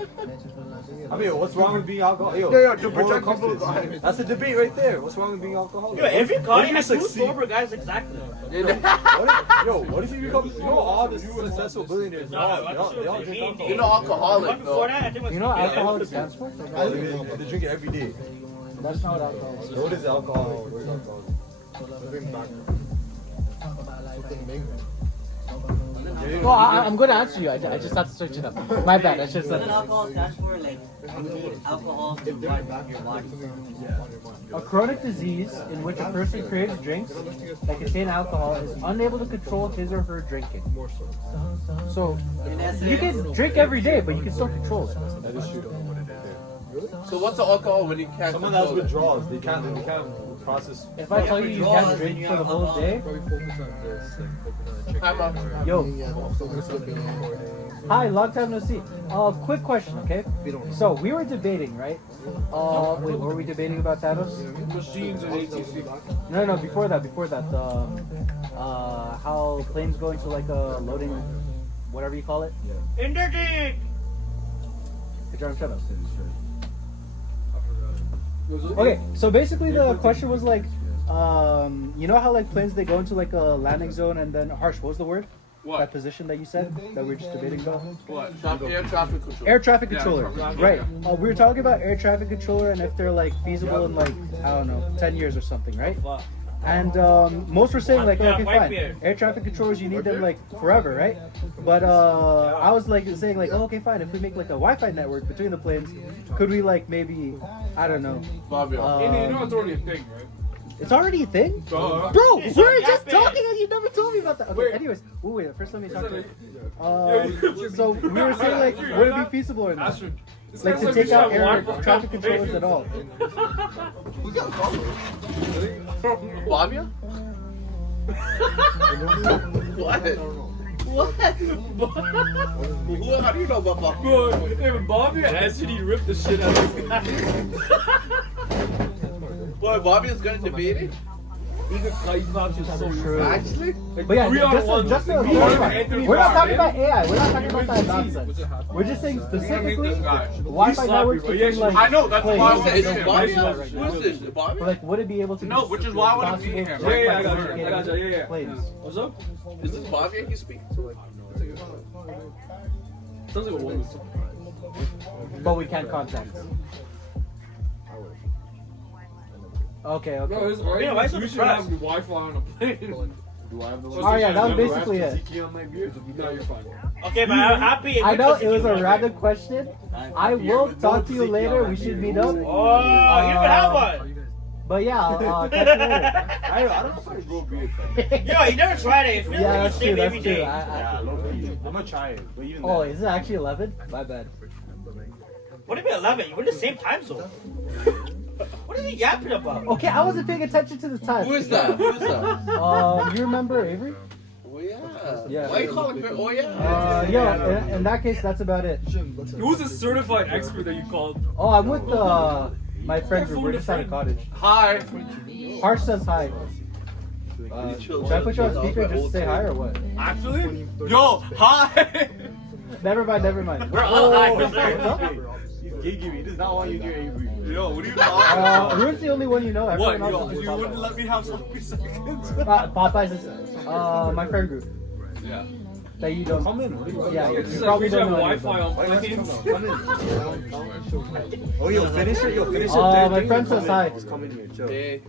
I mean, what's wrong with being alcoholic? Yo, to protect people's lives. that's a debate right there. What's wrong with being alcoholic? Yo, every What Cardi if you has two succeed? sober guys exactly. What if you become? You know, all the successful billionaires. They all drink alcohol. You know, alcoholic, One before that, I think it was You know what alcoholic stands for? They drink it every day. That's not what alcohol is. What is alcohol? What is alcohol? No, I'm going to answer you. I just have to search it up. My bad. I should have said What it. alcohol stands for, like, you need alcohol to run your body. A chronic disease in which a person creates drinks that contain alcohol is unable to control his or her drinking. So you can drink every day, but you can still control it. That is true. So what's the alcohol when you can't Someone has control it? withdrawals. They can't process. If I tell you you can't drink for the whole day, Probably focus on this, like, focus on Time chicken. out. yo, Focus on the recording. hi, long time no see. Quick question, okay? So we were debating, right? Wait, what were we debating about, Thanos? Machines and ATC. No, before that, how planes go into like a loading, whatever you call it. Interdict! Hey, Jordan, shut up. Okay, so basically the question was like, you know how like planes they go into like a landing zone and then Harsh, what was the word? What? That position that you said that we were just debating about? What? Air traffic control. Air traffic Yeah, controller, right? We were talking about air traffic controller and if they're like feasible in like I don't know 10 years or something, right? And most were saying like, okay, fine, air traffic controllers you need them like forever, right? But I was like saying like, oh, okay, fine. If we make like a Wi-Fi network between the planes, could we like maybe I don't know? Fabio. You know it's already a thing, right? It's already a thing, Duh. bro. We It's were on just Gas talking and you never told me about that. Okay, Wait. anyways, wait. First, let me talk to you. Yeah. So we were saying like, would it be feasible or not? Astrid, this Like guy's to we take should out have air Wi-Fi. traffic controllers at all. Fabio? What? What? How do you know about Fabio? Bro, if Bobby asked he ripped the shit out of this guy. Boy, Fabio's gonna debate it? You thought you were so True. Actually? But yeah, We are just, one. just Me a and Wi-Fi. Anthony We're not Brown, talking man. about AI. We're not talking about that nonsense. We're just saying specifically this guy. Wi-Fi He's networks sloppy, bro. between Yeah, like I know, that's planes. why I Is wanted it him. Fabio? Who's this? Fabio? But like, would it be able to? No, which is why I wanted to meet him. possible Yeah, I got to you. I got you. Yeah. planes. What's up? Is this Fabio you speak? Sounds like a woman. But we can't contact. Okay. No, it's alright. Yeah, why so You should depressed? have Wi-Fi on a plane. Do I have the Oh yeah, that was basically it. No, you're fine. Okay, but I'm happy. I know it was a random question. I will talk to you later. We should meet up. Oh, you don't even have one. But yeah, I'll catch you later. I don't know if I grow a beard. Yo, you never tried it. It feels Yeah, like that's you true. shave That's every true. day. I'm gonna try it. But even Oh, then, is it actually 11? My bad. What do you mean 11? You're in the same time zone. What are you yapping about? Okay, I wasn't paying attention to the time. Who is that? Who is that? You remember Avery? Oh yeah. Yeah. Why are you calling her? Oh yeah. Yeah. In that case, that's about it. Who's a certified expert that you called? Oh, I'm with my friend group. We're just at a cottage. Hi. Harsh says hi. Should I put you on speaker just to say hi or what? Actually? Yo, hi. Never mind. We're all high for what's sure. up? he's gigging. He does not want you near Avery. Yo, what are you talking about? Ruin's the only one you know. What? Everyone Yo, else is you wouldn't let me have sloppy seconds? Popeyes is my friend group Yeah. that you don't. Come in. Yeah, you This is like probably we should don't have know. any of Wi-Fi them. on planes. Oh, you'll finish it. My friend says hi. Just come in here. Chill. Hey.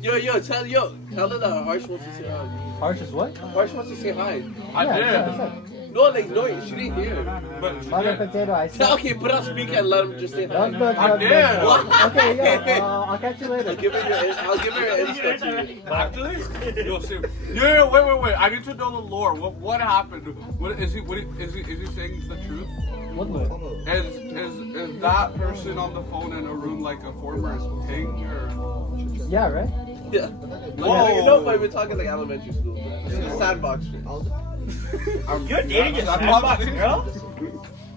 Yo, tell her that Harsh wants to say hi. Harsh is what? Harsh wants to say hi. I Yeah, did. I said. No, like, no, she didn't hear. Mother potato, I said. Okay, put on speaker and let him just say Don't hi. look, I dare. Okay, yo, I'll catch you later. I'll give her an Insta to you. Actually, yo, seriously. Yeah, wait. I need to know the lore. What happened? Is he saying it's the truth? What look? Is that person on the phone in a room like a former thing or? Yeah, right? Yeah. Whoa. No, but we're talking like elementary school. It's a sandbox shit. You're dating your sandbox girl?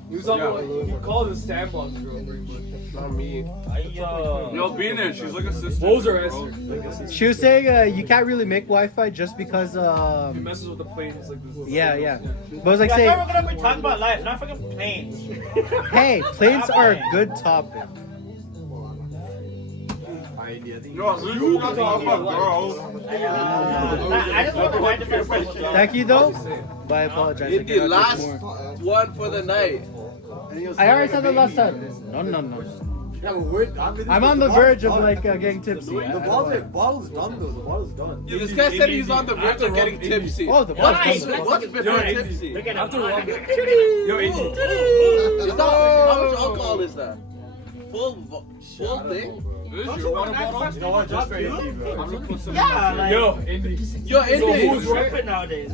He was on he called it sandbox girl pretty much. Not me. Yo, being it, she's like a sister. What was her bro. answer? She was saying you can't really make Wi-Fi just because He messes with the planes like this. yeah. But I was like I saying, thought we were gonna be talking about life, not fucking planes. hey, planes are a good topic. Yo, at least you got to talk about girls. I just want to find a different question. Thank you though, but I apologize. I In the cannot last do more. one for the night. I already said that last time. No. I'm on the verge of like getting tipsy. The bottle's done though. The bottle's done. This guy said he's on the verge of getting tipsy. Oh, the What's bottle's before tipsy? Look at After him. one, yo, AD. How much alcohol is that? Full thing? This is your water bottle? No one just for Indy, bro. I'm gonna put some. Yeah, like, Yo, Indy. Yo, Indy. who's ripping nowadays?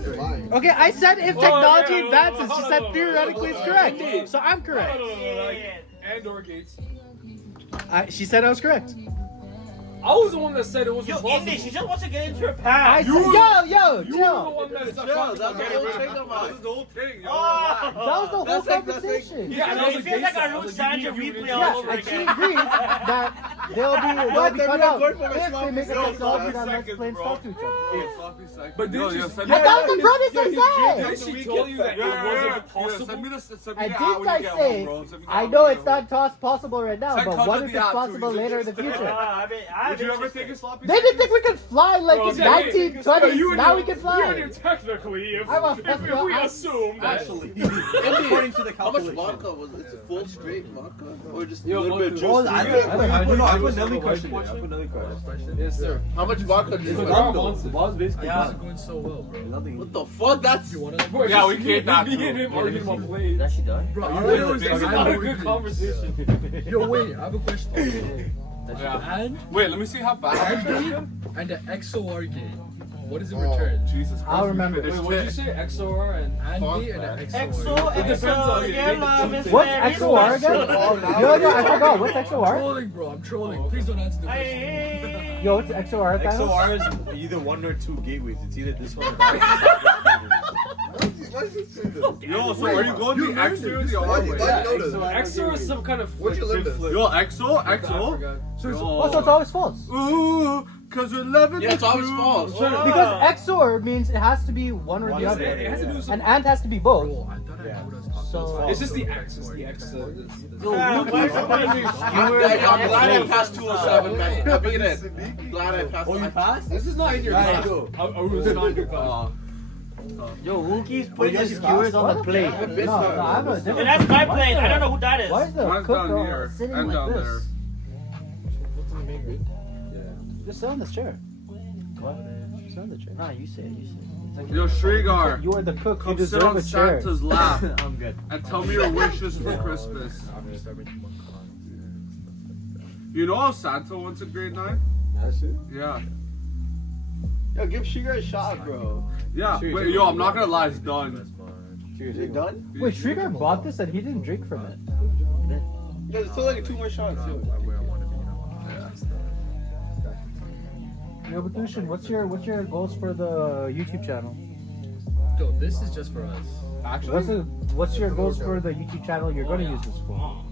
Okay, I said if technology yeah, advances, she said no, theoretically it's correct. So I'm correct. And or Gates. She said I was correct. I was the one that said it was Yo, impossible. Indy, she just wants to get into her I past. said, yo, You were the chill. one that stopped Chill, talking that's about the it. whole thing about This is the whole thing, yo. Oh. That was the whole That's like- conversation. Yeah, and I was It feels like Gates. a Ruth Sandra replay Yeah, all over and she again. agrees that they'll be cut out if they make a technology that lets planes talk to each other. But did you? But that was the premise I said. Did she tell you that it wasn't Send possible? me the I app did when I you get say, home, bro. Send me the I app know when you it's get not possible right now, Send but Cud what to if the it's app, too. possible He's later in the interested. future? I'm Would you ever interested. take a sloppy They didn't think we could fly like Bro, in okay, 1920s. Now we can fly. Technically, if I'm a- we assume that. According to the How much calculation. vodka was it? Is it full straight vodka? Or just a Yo, little bit of vodka. juice? I put another question. I put another question. Yes, sir. How much vodka did you It's put? not The monster. bottle's basically Yeah. It's going so well, bro. nothing. What the fuck? That's... You wanna? Bro, Yeah, just we can't not me do. and him arguing about plays. Is that she done? Bro, This is not a good conversation. Yo, wait, I have a question. Yeah. And Wait, let me see how bad. and the XOR game. What is in return? Jesus Christ. I'll remember. It's Wait, what did you say? XOR and. Andy and the XOR. EXO, It depends on EXO, you. your love is What's very XOR special. again? Yo, I forgot. What's I'm XOR? trolling, bro. I'm trolling. Please don't answer the question. Hey. Yo, what's XOR? Thanos? XOR is either one or two gateways. It's either this one or that. Yo, so are you going the X or the R way? XOR is some kind of flip. flip. Yo, EXO? I EXO? forgot. Oh, so it's always false. Ooh, cause we're loving Yeah, it's always false. Because XOR means it has to be one or the It other. has to do with And something. AND has to be both. Bro, I thought I knew what I was talking So- about. It's just the X. It's the X. Why is somebody I'm glad I passed 207, man. I beat it. Glad I passed. Oh, you passed? This is not in your Right, class. go. I was not in your class. Yo, who keeps putting you the guys skewers on the plate? No, I have a different. And that's my plane. I don't know who that is. Why is the Mine's cook down here sitting and like down this? there. Just sit on this chair. What? Sit on the chair. Nah, you say it. You say it. Yo, Shrigar, You are the cook. You come sit deserve on a chair. Santa's lap I'm good. and tell me your wishes for Christmas. You know how Santa went in grade 9? That's it. Yeah. Yo, give Sugar a shot, bro. Yeah. Wait, yo, I'm not gonna lie, it's done. Is it done? Wait, Shriegar bought this and he didn't drink from it. Yeah, there's still like 2 more shots. Yo. Yo, Batushin, what's your goals for the YouTube channel? Yo, this is just for us. What's your goals for the YouTube channel you're gonna use this for?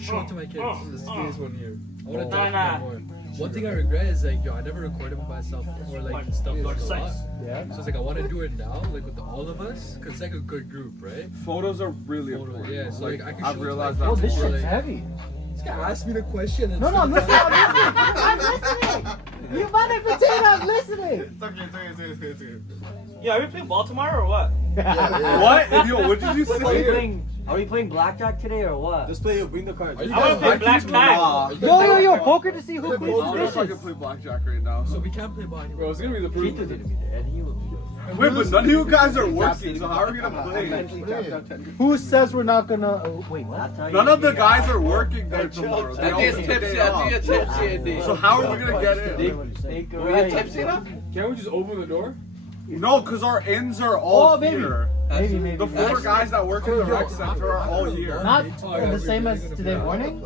Show it to my kids. This is one here. I want to Nah, talk nah. more. One thing I regret is like, yo, I never recorded with myself or like stuff like a lot. Yeah. So it's like I want to do it now, like with all of us, cause it's like a good group, right? Photos are really Photos, important. yeah, so, like, I can I've show it to realized my that. Oh, this Or, shit's like- heavy. This guy asked me the question. And No, I'm listening. I'm listening. You mother potato, I'm listening. Yo, are we playing ball tomorrow or what? What? Yo, what did you say? Are we playing blackjack today or what? Just play. Bring the cards. Are you I want to play black tag. Yo, poker to see who I cleans don't know if I can dishes. play blackjack right now. So we can't play ball Bro, anymore. it's gonna be the Keith proof. is gonna be there, and he will be there. Wait, but none of you guys are working, so how are we gonna play? Who says we're not gonna? Oh, wait, what? None of the guys are working there tomorrow. They I all think it's take a tipsy. day I off. think it's tipsy, Andy. So how are we gonna get in? We get tipsy now? Can't we just open the door? No, because our ins are all Oh, maybe. here. Maybe. The 4 guys that work in the rec center are all here. Not the same as today morning.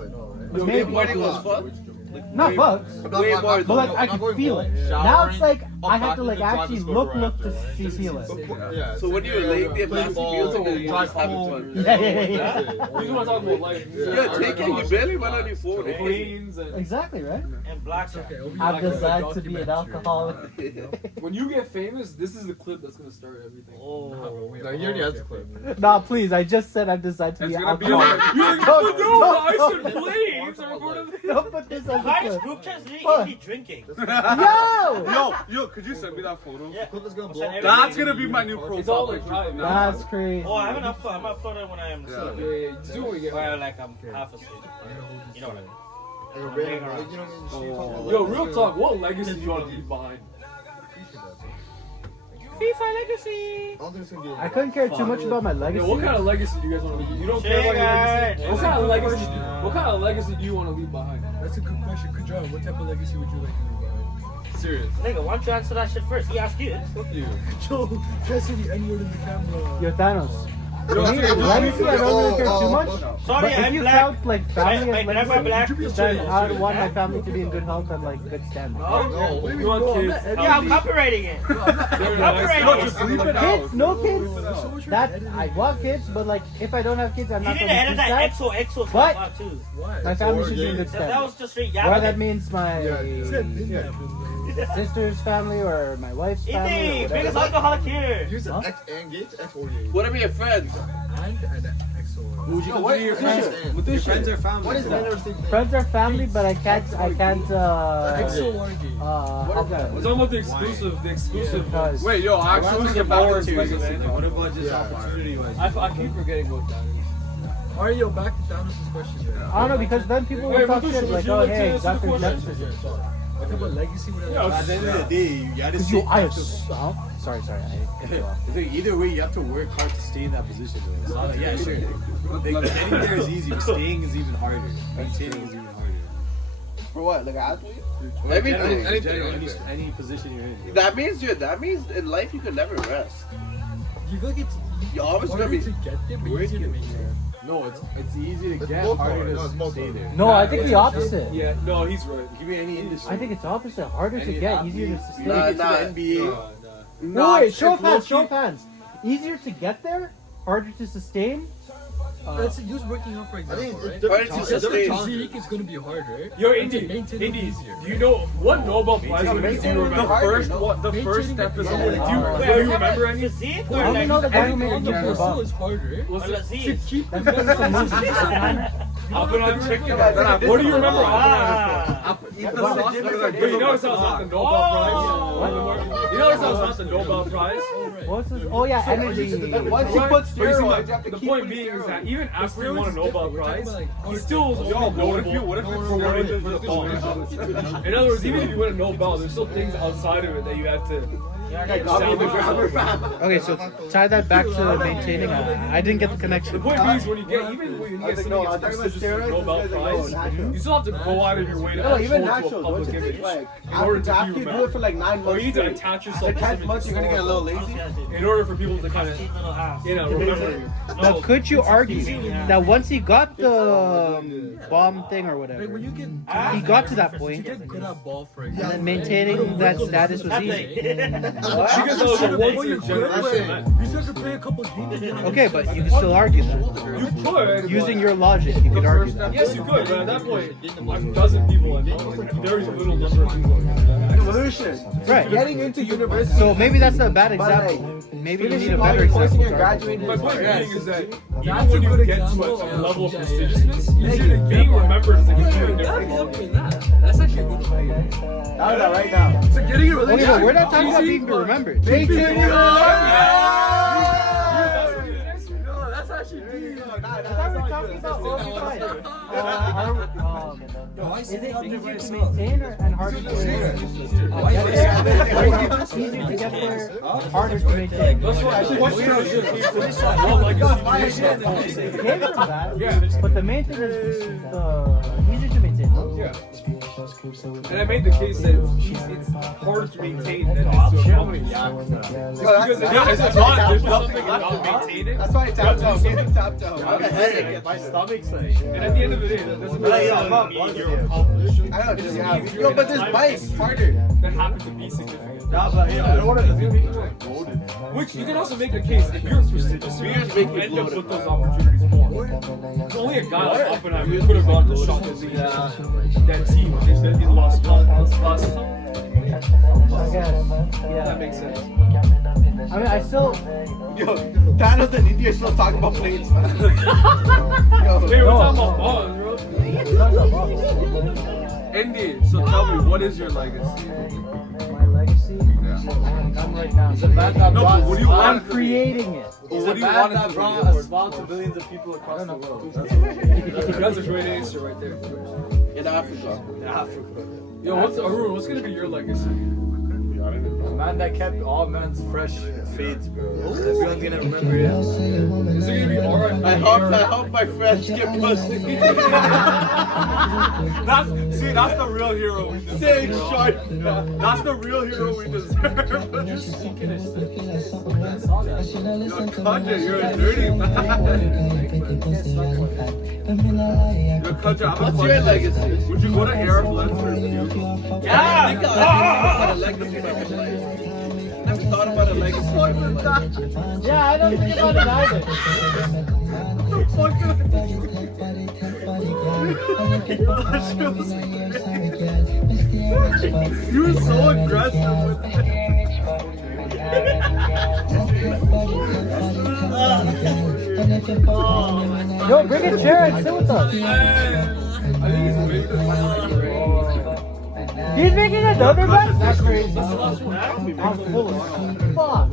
But maybe. Morning was fun. Not bugs. Way more. But like I could feel it. Now it's like I have to like actually look to feel it. So when you were laying there plastic meals, you just have fun. Yeah. We want to talk about life. Yeah, take it. You barely went on your phone. Planes and Exactly right. And black. I've decided to be an alcoholic. when you get famous, this is the clip that's gonna start everything. Oh. No, he already has the clip. Nah, please. I just said I've decided to be It's an gonna be alcoholic. like, You're like, Don't- no, I don't- said planes. I recorded the Don't put this as a Why is clip. group chats really Fuck. indie drinking? Yo! Yo, could you send me that photo? Yeah. Clip is gonna I'll blow send up. That's everything. gonna be my new profile. It's all like picture. private. That's crazy. Oh, I haven't uploaded. I'm uploading when I am asleep. Yeah, just do what you get. Where like I'm half asleep. You know what I mean? Like a random, like, you know what I mean? Yo, real talk. What legacy do you want to leave behind? FIFA legacy. I don't think it's gonna be. I couldn't care too much about my Yo, legacy. what kind of legacy do you guys want to leave? You don't care about your legacy. What kind of legacy? What kind of legacy do you want to leave behind? That's a good question. Kajal, what type of legacy would you like to leave behind? Serious. Nigga, why don't you answer that shit first? He asked you. Fuck you. Joe, try to say the N-word in the camera. Yo, Thanos. For me, legacy, I don't really care too much. Sorry, But if I'm you black. count like family Wait, as can I buy legacy, black? then I would want my family to be in good health and like good standing. You want kids? Yeah, I'm copyrighting it. Copyrighting No, it. just leave it out. Kids, no kids. That I want kids, but like if I don't have kids, I'm You not need going to to edit be that sad. XOXO stuff What? out too. Why? My family should be in good That standing. was just straight Whether that yapping. means my sister's family or my wife's family Indy, or biggest whatever. alcoholic here. You said Huh? X and Gates, X or Gates. What are your friends? And an XO. Who would you consider your friends? Your friends are family. What is that? Friends are family, but I can't XO or gay? help them. We're talking about the exclusive. Because Wait, yo, I actually want to get back into legacy. What about just opportunity wise? I keep forgetting what that is. Alright, yo, back to Thanos' question. I don't know, because then people will Wait, talk would shit you like, like oh to hey, answer the Dr. question? Jefferson. What type of legacy would I Yeah, like? At the end of the day, you gotta Because see. you, I sorry, I cut you off. It's like either way, you have to work hard to stay in that position. Though. It's not like, yeah, sure. Like, getting there is easy, but staying is even harder. Maintaining is even harder. For what? Like an athlete? Anything, Everything. any position you're in. That means in life you can never rest. You feel like it's You always harder gonna be. to get there, but easier to maintain. No, it's easy to get, both harder hard. No, to it's both stay hard. there. No, I think the opposite. Yeah, no, he's right. It could be any industry. I think it's opposite. Harder to Any get, athlete, easier to you sustain. make it to Nah, the NBA. No, wait, show of it's hands, show low-key- of hands. Easier to get there, harder to sustain. Let's use working out for I example, think it's right? different Right, it's challenges. just Physique is gonna be harder. Yo, To Indy, maintain it Indy, easier. do you know what Nobel Prize Maintaining winners do you it remember? The first step is Do always you, hard. do you remember any? Physique I or only like know the guy who made On it the here muscle above. is harder. What's or it? To Laziz? keep the That's because it's a movie. I'll put on chicken. Ah. What do you remember? Ah. Eat the sauce because I But you notice how it's not the Nobel Prize? You notice how it's not the Nobel Prize? What's this? Oh yeah, energy. Once you put But you see, steroids, you have to the keep point putting being is that steroids. even after he won a Nobel Prize, he He's still was Yo, only but what if notable. what if it's steroids for the ball? In other words, even if you win a Nobel, there's still things outside of it that you had to. Okay, so tie that back to maintaining. I didn't get the The connection. point being is when you get something as prestigious as a Nobel Prize, you still have to go out of your way to No, even hold to a naturals. public Don't you think image like in order to after be you do it remembered. for like 9 Or months you need to straight, attach yourself the to 10th something month you're gonna get a little lazy. in order for people to kind of, Little ass. you know, remember you. Now, could you argue that once he got the bomb thing or Like when whatever, you get he got to that to point, get good at ball, for and example. then maintaining that status was easy? Because that was a once in a generation event. You still have to play a couple games. Okay, but you can still argue that. You could. Using your logic, you could argue that. Yes, you could, but at that point, a dozen people and very little number of people. Evolution. Right. Getting into university. So maybe that's not a bad example. Maybe you need a better example. to argue. My point being is that even That's when a you good get to example a of- level of yeah, prestigiousness, being remembered is a completely different thing. That's actually a good one. How is that right now? So getting a Okay, relationship. but we're not talking about being remembered. No, that's I thought we were talking about is it easier to maintain and harder to get there? Easier to get there, harder to maintain. But the main thing is easier to maintain. Yeah. And I made the case that it's harder to maintain than it is to accomplish. Because it's not, there's nothing about maintaining. That's why I tapped out. Tapped out. My stomach's like. And at the end of the day, that doesn't mean you're accomplishing. I know, just yo, but this bike's harder. That happen to be significant. Nah, but yeah, I don't want to make it like loaded. Which you can also make the case if you're prestigious, you end up with those opportunities more. There's only a guy like Oppenheimer who could have gone to shot that team if they lost last time. I guess. Yeah. That makes sense. I mean, I still. Yo, Thanos and India still talking about planes, man. Hey, we're talking about balls, bro. Indy, so tell me, what is your legacy? My legacy? I'm right now. He's a man that No, but what do you want? I'm creating it. He's What a do you man want it that to brought be? a smile to billions of people across the world. That's a great answer right there. In Africa. In Africa. Yo, Arun, what's gonna be your legacy? A man that kept all men's fresh fades, bro. Everyone's gonna remember it. Is it gonna be alright? I hope my friends get pussy. That's the real hero we deserve. Stay sharp. That's the real hero we deserve. Yo, Kanja, you're a dirty man. Yo, Kanja, I'm What's your legacy? Would you go to Arab Lands for a few? I think about a legacy in my life. Never thought about a legacy. Yeah, I don't think about it either. You were so aggressive with it. Yo, bring a chair and sit with us. I think he's making He's making another bet? That's crazy. I'm full of fuck.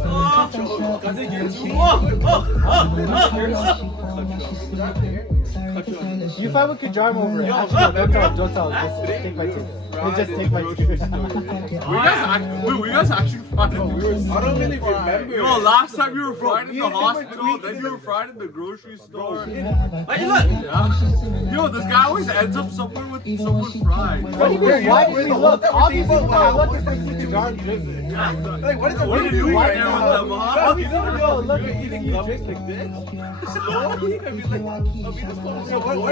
You fight with Kajarma over it. Actually, don't tell him. Just take my ticket. Just take my ticket. We guys actually fought. I don't really remember. Yo, last time you were fried in the hospital, then you were fried in the grocery store. Wait, look. Yeah. Yo, this guy always ends up somewhere with someone fried. What do you mean? Why did we look? Obviously, I looked at the Kajarma. Like, what is What are you doing right now with them, huh? Yo, look at you. like this? Slowly? I mean, like, what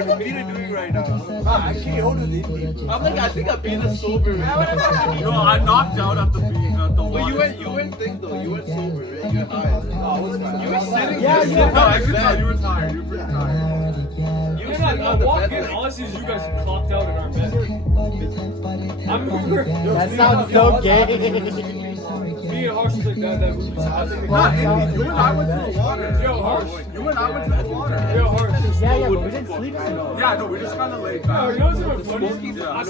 is Peter doing right now? I can't hold it. I'm like, I think I'm being a sober. Yo, I knocked out at the Well, you went thing though. You went sober, right? You went high. You were sitting. Yeah, there. yeah. No, I could tell you were tired. You were pretty tired. You were I sitting on the walked bed. in, all I see is you guys clocked out in our bed. That sounds so gay. Me and Harsh was like that movie. Not Indy. You and I went to the water. Yo, Harsh. You and I went to the water. Yo, Harsh. Yeah, but we didn't sleep so. Yeah, no, we just kind of laid Yo, back. you know what's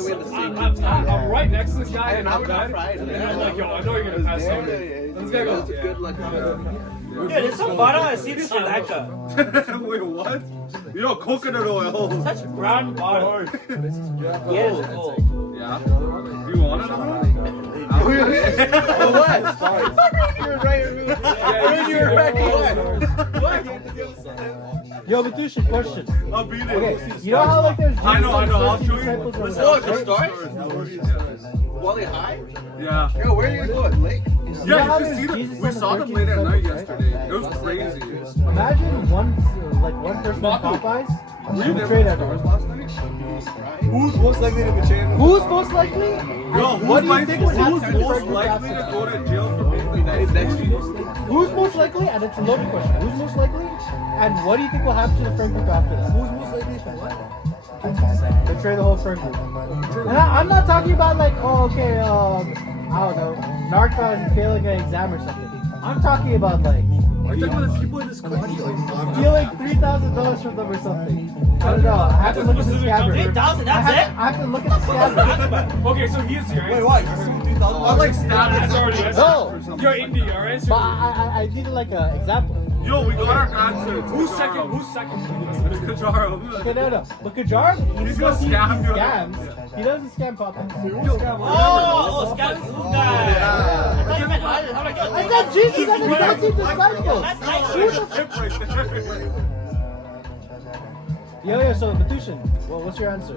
even funny? I'm right next to this guy and I'm bad. And I'm like, yo, I know you're gonna pass out. This guy goes, yeah. Good luck. Dude, there's some butter I see in Sri Lanka. Wait, what? Yo, coconut oil. Such brown butter. Yeah, it's cool. Yeah. Do you want it? What? You're right. You're right. Yo, but dude, question. I'll beat it. Okay, you know how like there's I know. I'll show you. disciples or Oh, whatever, the right? stars? Wally High? Yeah. Yo, where are you going? Lake? Yeah, how you can see there's them. Jesus We and the saw them 13 late at night disciples, right? yesterday. It was crazy. Imagine one person from Popeyes Were you there betrayed for everyone. stars last night? Who's most likely to betray him? Who's most likely? Yo, What do you think would happen who's to the most first group likely after to that? go to jail for being next week? Who's most likely? And it's a loaded question. Who's most likely? And what do you think will happen to the friend group after that? Who's most likely to what? Betray the whole friend group. And I'm not talking about like, oh, okay, I don't know, Narca and failing an exam or something. I'm talking about like, Are you talking about the people in this country? stealing $3,000 from them or something. I don't know. I have to look at the scammer. 3,000, that's it? I have to look at the scammer. Okay, so he's here. Wait, what? You assume 2,000? I like stabbing. That's already No. You're Indy, alright? But I needed like an example. Yo, we got our answers. Who's second? Who's second? Kajaro. Okay, no. But Kajar, He's gonna scam you. scams. He doesn't scam Popeyes. Oh, Scott Luga. I thought you meant I said Jesus and the 13 disciples. Yo, so Batushin, well, what's your answer?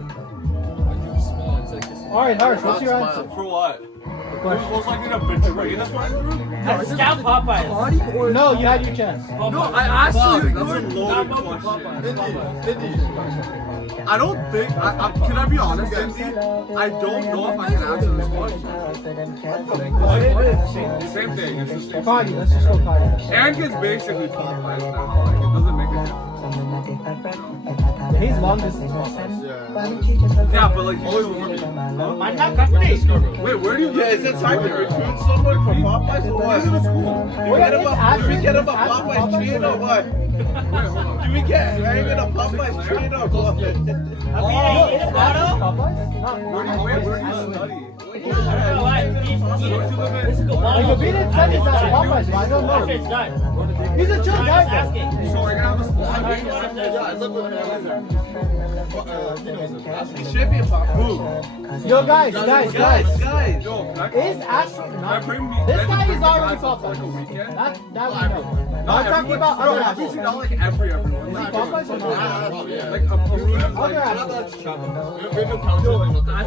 Alright, Harsh, what's your answer? For what? The question. Most likely to betray this one? Scout Popeyes. No, you had your chance. No, I asked you. That's a loaded question. I don't think. Can I be honest, Cindy? I don't know if I can answer this question. Same thing. It's the same. Kagi, let's just go Kagi. Aaron gets basically Popeyes now. Like, it doesn't make a difference. He's long distance Popeyes. Yeah, but like, I'm not company. wait, where do you Yeah, is it time to recruit someone for Popeyes or what? Do we get him a Popeyes train or what? Do we get Aaron a Popeyes train or what? I mean, it's Otto. Where do you study? I don't know why. Like, if he didn't send his ass Popeyes, but I don't After know. it's done. He's a chill I'm guy, just though. asking. So we're gonna have a split. He should be a Popeyes. Yo, guys. Yo, can I Is Ashley not? bring me? This guy is already like a Popeyes. weekend? That we know. No, I'm talking about Bro, other obviously assholes. not like everyone. Like, Popeyes or not? like a Peruvian, Other like, assholes.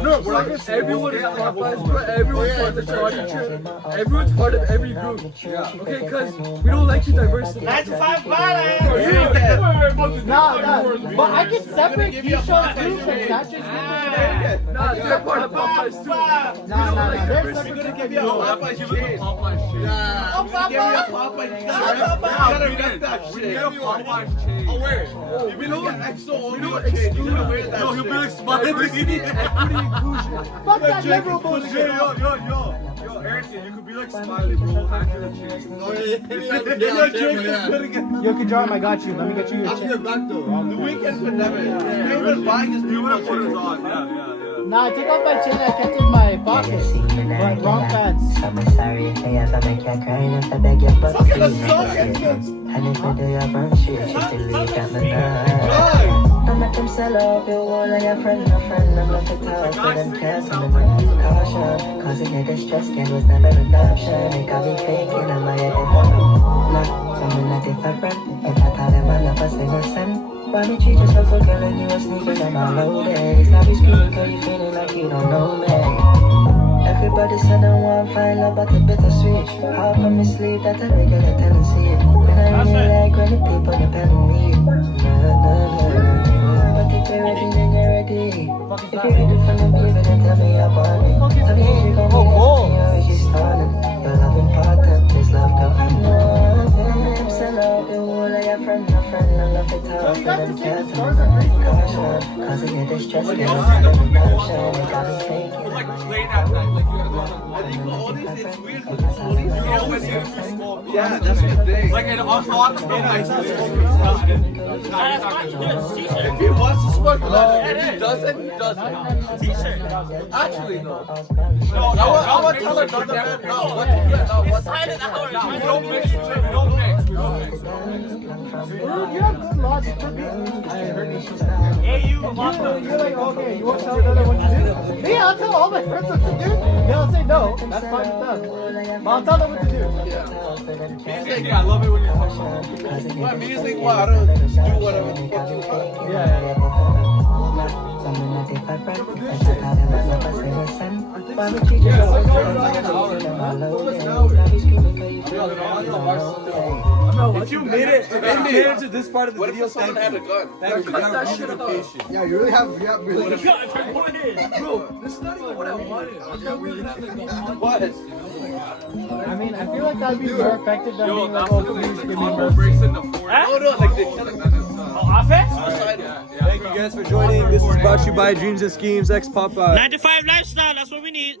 No, we're like everyone is Popeyes, but everyone's part of the party trip. Everyone's part of every group. Okay, because we don't like the diversity. 9 to 5 No, but I can separate Keyshawn groups and Satch's Nah, they're part of Popeyes too. No, they're separate. We're gonna give you a yo, Popeyes give us a chain. Popeyes chain. Give me a Popeyes chain. You gotta get that We shit. get a Popeyes chain. If we don't get extra only chain, you gotta wear that Yo, he'll be shit. like smiling. Fuck that liberal bullshit. Yo, Aaron, you could be like Smiley, bro. Actually, the chain. Yo, Kajar, I got you. Let me get you your check. The weekend could never. You're even buying his You people would have put chain. it on. Yeah. Nah, I took off my chain. I kept it in my pocket. But wrong pants. I'm sorry if I ever make you cry enough to beg your butt Okay, let's please. go. And if you do your burn shit, you believe that me not. Don't make them sell out your wall and your friend, no friend. I'm not to talk to them cats and them caution. Causing you distress, kid was never an option. They got me faking, I'm like, nah, something not different. If I tell them I love a single cent. Why me treat you so good, girl, and you a sneaker on my low days? Now you screaming, girl, you feeling like you don't know me. Everybody said I want fine love, but a bittersweet. How come you sleep? That's a regular tendency. And I really like when the people depend on me. But if you're ready, then you're ready. If you're ready for me, baby, then tell me you're burning. I mean, you gon' be asking you, is you stunning? Your love important, this love girl, I know. Sell out your wall of your friend, no friend, I love it all. For them cats and them caution. Causing you distress, get us out of an option. They got us faking. Like late at night, like you have I think all these, it's weird because all these you always hear me smoke. yeah, that's the thing. Like in on the phone, like That's fine. Do it. T-shirt. If he wants to smoke, if he doesn't, he doesn't. T-shirt. Actually, no. No, I want to tell her none of that. No, what to get? No, what to Sign an hour. we don't mix. We don't mix. You have good logic for me. Hey, you, You're like, okay, you won't tell another what to do? Me, I'll tell all my friends what to do. They'll say no. That's fine with them. But I'll tell them what to do. Yeah, I love it when you're talking. What music? Well, I don't do whatever the fuck you want. Yeah. If you made it to this part of the What video, if someone had a gun? thank you. Cut that shit out. Yeah, you really have really. Bro, this is not even what I wanted. I thought we were gonna have like the What? I mean, I feel like that'd be more effective than Yo, being like, that's oh, the please give me combo mercy. breaks into four. Huh? Oh no, like they tell him. Oh, offense? Thank you guys for joining. This is brought to you by Dreams and Schemes X Popeye. 9 to 5 lifestyle. That's what we need.